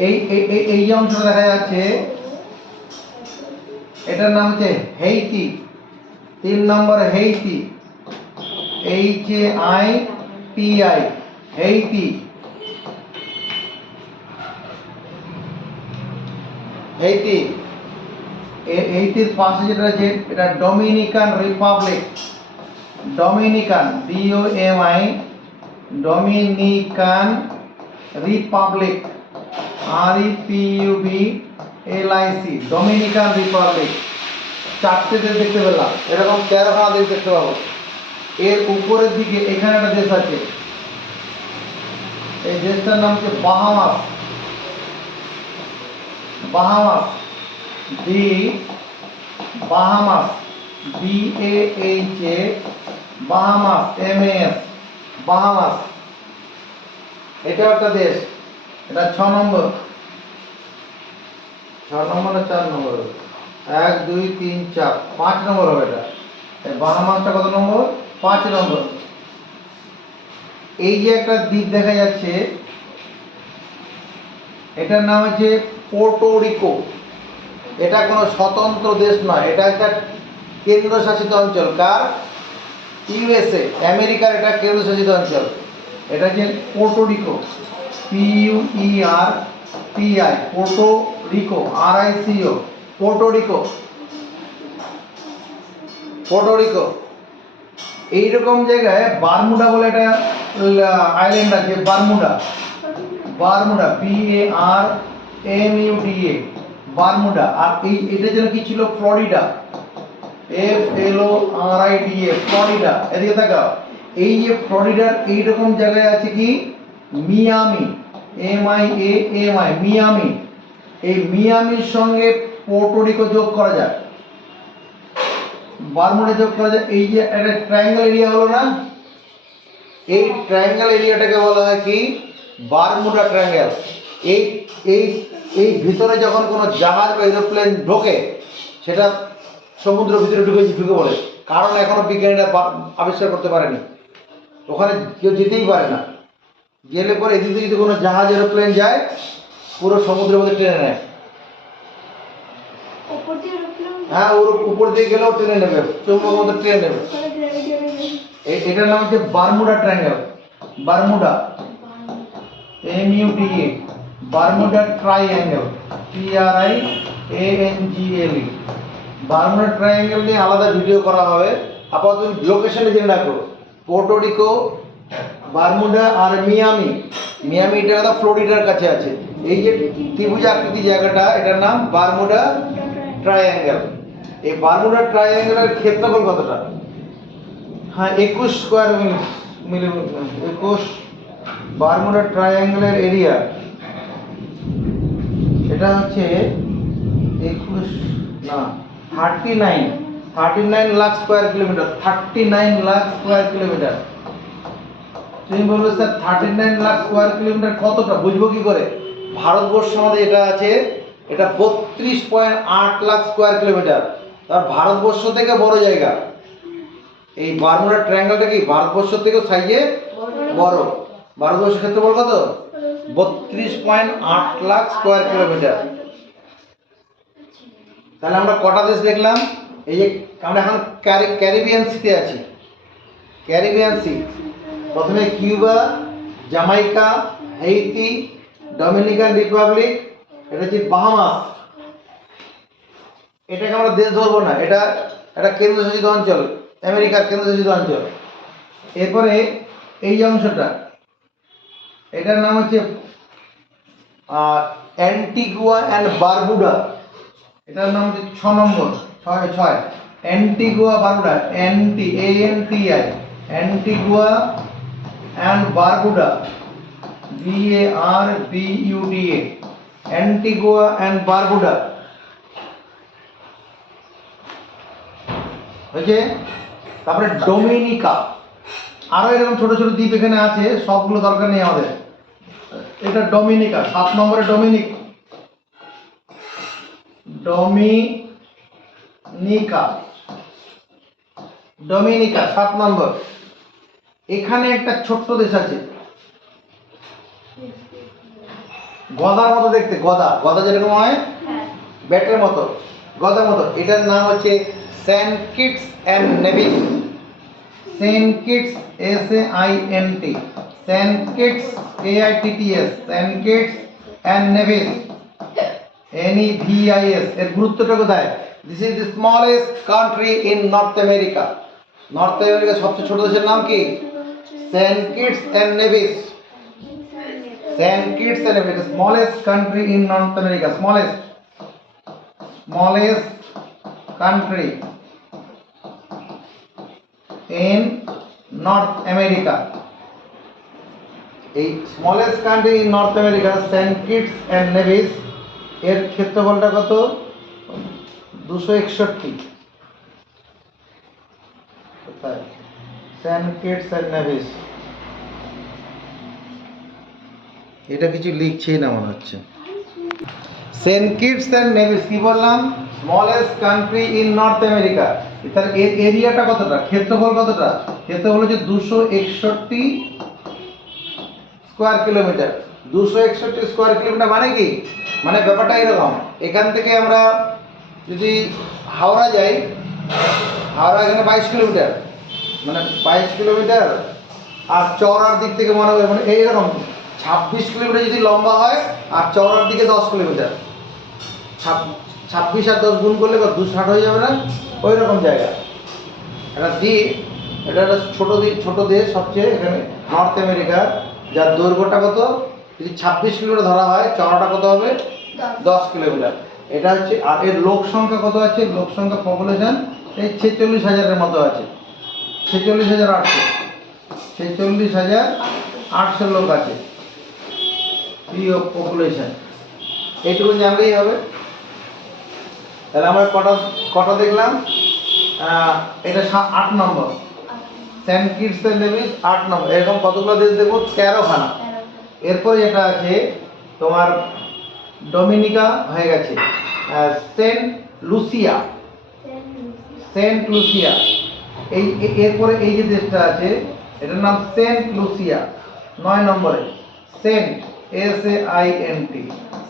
এই যে অংশ দেখা যাচ্ছে এটার নাম হচ্ছে হেইতি, 3 নম্বর হেইতি, HAITI, হেইতি। এইটির পাশে যেটা আছে এটা Dominican Republic, Dominican DOMI, Dominican Republic REPUBLIC, Dominican Republic. 4টে দেশ দেখতে পেলাম, এরকম 13খানা দেশ দেখতে পাবো। এর উপরের দিকে এখানে একটা দেশ আছে, এই দেশটার নাম হচ্ছে Bahamas, Bahamas, Bahamas, BAHA, Bahamas, MAS, Bahamas, এটাও একটা দেশ, এটা 6 নম্বর, 6 নম্বর না 4 নম্বর, 1 2 3 4 5 নম্বর হবে এটা। এই বাহামাসটা কত নম্বর? 5 নম্বর। এই যে একটা দ্বীপ দেখা যাচ্ছে এটার নাম হচ্ছে পোর্টোরিকো। এটা কোনো স্বতন্ত্র দেশ নয়, এটা একটা কেন্দ্রশাসিত অঞ্চল। কার? USA, আমেরিকার এটা কেন্দ্রশাসিত অঞ্চল। এটা যে পোর্টোরিকো, PUERTI, পোর্টোরিকো, RICO, পোর্টোরিকো, পোর্টোরিকো। এইরকম জায়গায় বারমুডা বলে একটা আইল্যান্ড আছে, বারমুডা, বারমুডা, BARMUDA, বারমুডা। আর এটা যেন কি ছিল? Florida, FLORIDA, Florida. এদিকে তাকাও, এই যে ফ্লোরিডার এইরকম জায়গায় আছে কি মিয়ামি, MIAMI, মিয়ামি। এই মিয়ামির সঙ্গে পোর্টোরিকো যোগ করা যায়, বারমুডা যোগ করা যায়। এই যে একটা ট্রায়াঙ্গেল এরিয়া হলো না, এই ট্রায়াঙ্গেল এরিয়াটাকে বলা হয় কি বারমুডা ট্রায়াঙ্গেল। এই এই এই ভিতরে যখন কোনো জাহাজ বা এরোপ্লেন ঢোকে সেটা সমুদ্র ভিতরে ঢুকে পড়ে, কারণ এখনো বিজ্ঞানীরা আবিষ্কার করতে পারেনি, ওখানে কেউ যেতেই পারে না। গেলে পরে এদিক থেকে যদি কোনো জাহাজ এরোপ্লেন যায় পুরো সমুদ্রের মধ্যে টেনে নেয়। হ্যাঁ, ওর উপর দিয়ে গেলেও টেনে নেবে, চৌম্বক মতো টেনে নেবে। এটার নাম হচ্ছে Bermuda triangle, Bermuda, MUDA, Bermuda triangle, TRIANGLE। Bermuda triangle নিয়ে আলাদা ভিডিও করা হবে। আপাতত লোকেশনে জেনে রাখো, পোর্টোরিকো, বারমুডা আর মিয়ামি। মিয়ামি এটা কথা ফ্লোরিডার কাছে আছে। এই যে ত্রিভুজ আকৃতি জায়গাটা, এটার নাম বারমুডা ট্রায়াঙ্গেল। এই বারমুডা ট্রায়াঙ্গেলের ক্ষেত্রফল কতটা? হ্যাঁ, 21 স্কোয়ার মিলিমিটার, 21। বারমুডা ট্রায়াঙ্গেলের এরিয়া এটা হচ্ছে 21 না 39 lakh square kilometre, 39 lakh square kilometre. তুমি বলবে স্যার 39 লাখ স্কোয়ার কিলোমিটার কতটা, বুঝবো কি করে? ভারতবর্ষ আমাদের এটা আছে, এটা 32.8 লাখ স্কোয়ার কিলোমিটার। আর ভারতবর্ষ থেকে বড় জায়গা এই বারমুডা ট্রায়াঙ্গেলটা, কি ভারতবর্ষ থেকে সাইজে বড়। ভারতবর্ষের ক্ষেত্রফল কত? 32.8 লাখ স্কোয়ার কিলোমিটার। তাহলে আমরা কটা দেশ দেখলাম? এই যে আমরা এখন ক্যারিবিয়ান সিতে আছি। ক্যারিবিয়ান সি, প্রথমে কিউবা, জামাইকা, হেইতি, ডমিনিকান রিপাবলিক, এটা হচ্ছে বাহামাস। এটাকে আমরা দেশ ধরবো না, এটা একটা কেন্দ্রশাসিত অঞ্চল, আমেরিকার কেন্দ্রশাসিত অঞ্চল। এরপরে এই যে অংশটা, এটার নাম হচ্ছে অ্যান্টিগুয়া অ্যান্ড বারবুডা। এটার নাম হচ্ছে 6 নম্বর, 6 Antigua Barbuda, ANTI, Antigua and Barbuda, BARBUDA, Antigua and Barbuda হয়েছে। তারপরে ডোমিনিকা, আরো এরকম ছোট ছোট দ্বীপ এখানে আছে, সবগুলো দরকার নেই আমাদের। এটা ডোমিনিকা, 7 নম্বরে ডোমিনিকা 7 নম্বর। এখানে একটা ছোট্ট দেশ আছে, গদার মতো দেখতে, গদা গদা যেরকম হয় ব্যাটের মতো, গদার মতো। এটার নাম হচ্ছে Saint Kitts and Nevis. Saint Kitts, SAINT, Saint Kitts, KITTS, Saint Kitts and Nevis, NEVIS। এর গুরুত্বটা কোথায়? This is the smallest country in North America. North আমেরিকার সবচেয়ে ছোট দেশের নাম কি? Saint Kitts and Nevis. Saint Kitts and Nevis, smallest country in North America, smallest country in North America। এই smallest country in North America, Saint Kitts and Nevis. এর ক্ষেত্রফলটা কত? 261। কোথায়? Saint Kitts and Nevis. এটা কিছু লিখছেই না মনে হচ্ছে। সেন্ট কিটস অ্যান্ড নেভিস কি বললাম? Smallest country in North America. তার এরিয়াটা কতটা, ক্ষেত্রফল কতটা? ক্ষেত্রফল হচ্ছে 261 স্কোয়ার কিলোমিটার। 261 স্কোয়ার কিলোমিটার মানে কি? মানে ব্যাপারটা এরকম, এখান থেকে আমরা যদি হাওড়া যাই, হাওড়া এখানে 22 কিলোমিটার, মানে 22 কিলোমিটার। আর চওড়ার দিক থেকে মনে হয় মানে এইরকম 26 কিলোমিটার যদি লম্বা হয়, আর চওড়ার দিকে 10 কিলোমিটার। 26 আর 10 গুণ করলে 260 হয়ে যাবে না? ওই রকম জায়গা একটা দ্বীপ। এটা একটা ছোট দ্বীপ, ছোট দেশ সবচেয়ে এখানে নর্থ আমেরিকার, যার দৈর্ঘ্যটা কত? যদি 26 কিলোমিটার ধরা হয়, চওড়াটা কত হবে? 10 কিলোমিটার। এটা হচ্ছে। আর এর লোক সংখ্যা কত আছে? লোক সংখ্যা, পপুলেশন এই 46,000-এর মতো আছে, 46,800, 46,800 লোক আছে পপুলেশন। এইটুকু জানলেই হবে। তাহলে আমরা কটা কটা দেখলাম? এটা 8 নম্বর, সেন্ট কিটস অ্যান্ড নেভিস 8 নম্বর। এরকম কতগুলো দেশ দেখবো? 13খানা। এরপরে যেটা আছে তোমার ডোমিনিকা হয়ে গেছে, সেন্ট লুসিয়া, সেন্ট লুসিয়া। এই এরপরে এই যে দেশটা আছে, এটার নাম সেন্ট লুসিয়া, 9 নম্বরে। Saint, SAINT,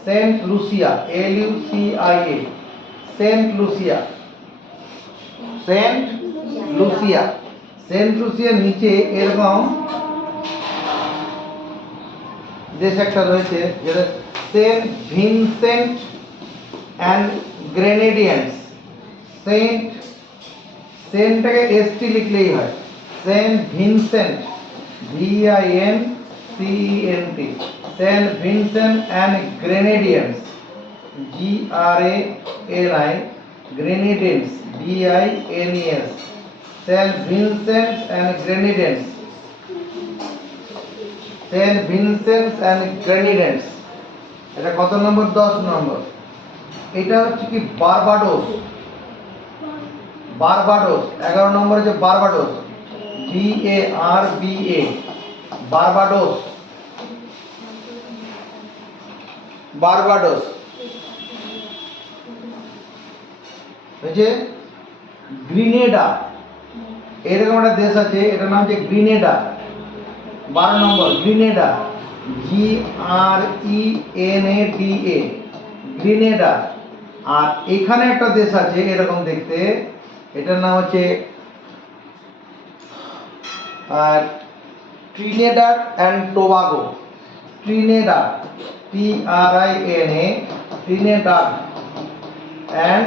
Saint Lucia, LUCIA, Saint Lucia, Saint Lucia. Saint লুসিয়ার নিচে এরকম দেশ একটা রয়েছে, যেটা সেন্ট ভিনসেন্ট অ্যান্ড গ্রেনেডিয়ান্স। সেন্টটাকে ST লিখলেই হয়, Saint Vincent, VINCENT, Saint Vincent and Grenadines, GRANI, Grenadines, BINES, Saint Vincent and Grenadines, Saint Vincent and Grenadines. এটা কত নম্বর? 10 নম্বর। এটা হচ্ছে কি বারবাডোস, বারবাডোস 11 নম্বর হচ্ছে বারবাডোস, BARBA, বারবাডোস, বারবাডোস হচ্ছে। গ্রিনেডা, এরকম একটা দেশ আছে, এটার নাম হচ্ছে গ্রিনেডা, 12 নম্বর। গ্রিনেডা, GRENADA, গ্রিনেডা। আর এখানে একটা দেশ আছে এরকম দেখতে, এটার নাম হচ্ছে Trinidad and Tobago. Trinidad, TRINA, Trinidad and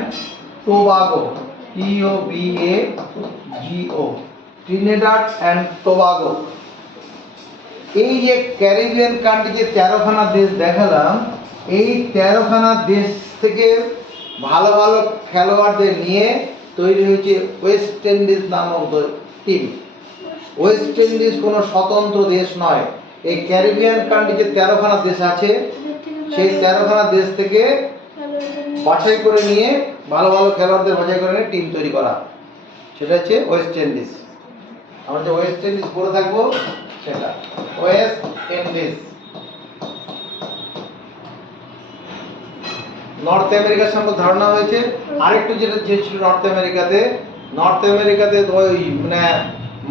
Tobago, TOBAGO, Trinidad and Tobago. এই যে ক্যারিবিয়ান কান্ট্রি যে 13খানা দেশ দেখালাম, এই 13খানা দেশ থেকে ভালো ভালো খেলোয়াড়দের নিয়ে তৈরি হয়েছে ওয়েস্ট ইন্ডিজ নামক টিম। ওয়েস্ট ইন্ডিজ কোনো স্বতন্ত্র দেশ নয়, এই ক্যারিবিয়ান কান্ট্রি যে 13খানা দেশ আছে সেই 13খানা দেশ থেকে বাছাই করে নিয়ে ভালো ভালো খেলোয়াড়দের বাছাই করে নিয়ে টিম তৈরি করা, সেটা হচ্ছে ওয়েস্ট ইন্ডিজ। আমরা যে ওয়েস্ট ইন্ডিজ পড়ে থাকবো সেটা ওয়েস্ট ইন্ডিজ। নর্থ আমেরিকার সম্পর্কে ধারণা হয়েছে। আরেকটু যেটা যে ছিল নর্থ আমেরিকাতে ওই মানে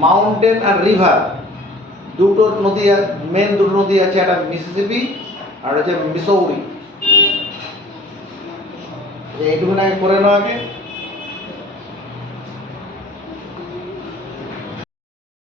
মাউন্টেন আর রিভার দুটো নদী, মেন দুটো নদী আছে, একটা মিসিসিপি আর হচ্ছে মিসৌরি। এইটুকুন আগে করে নেওয়া আগে।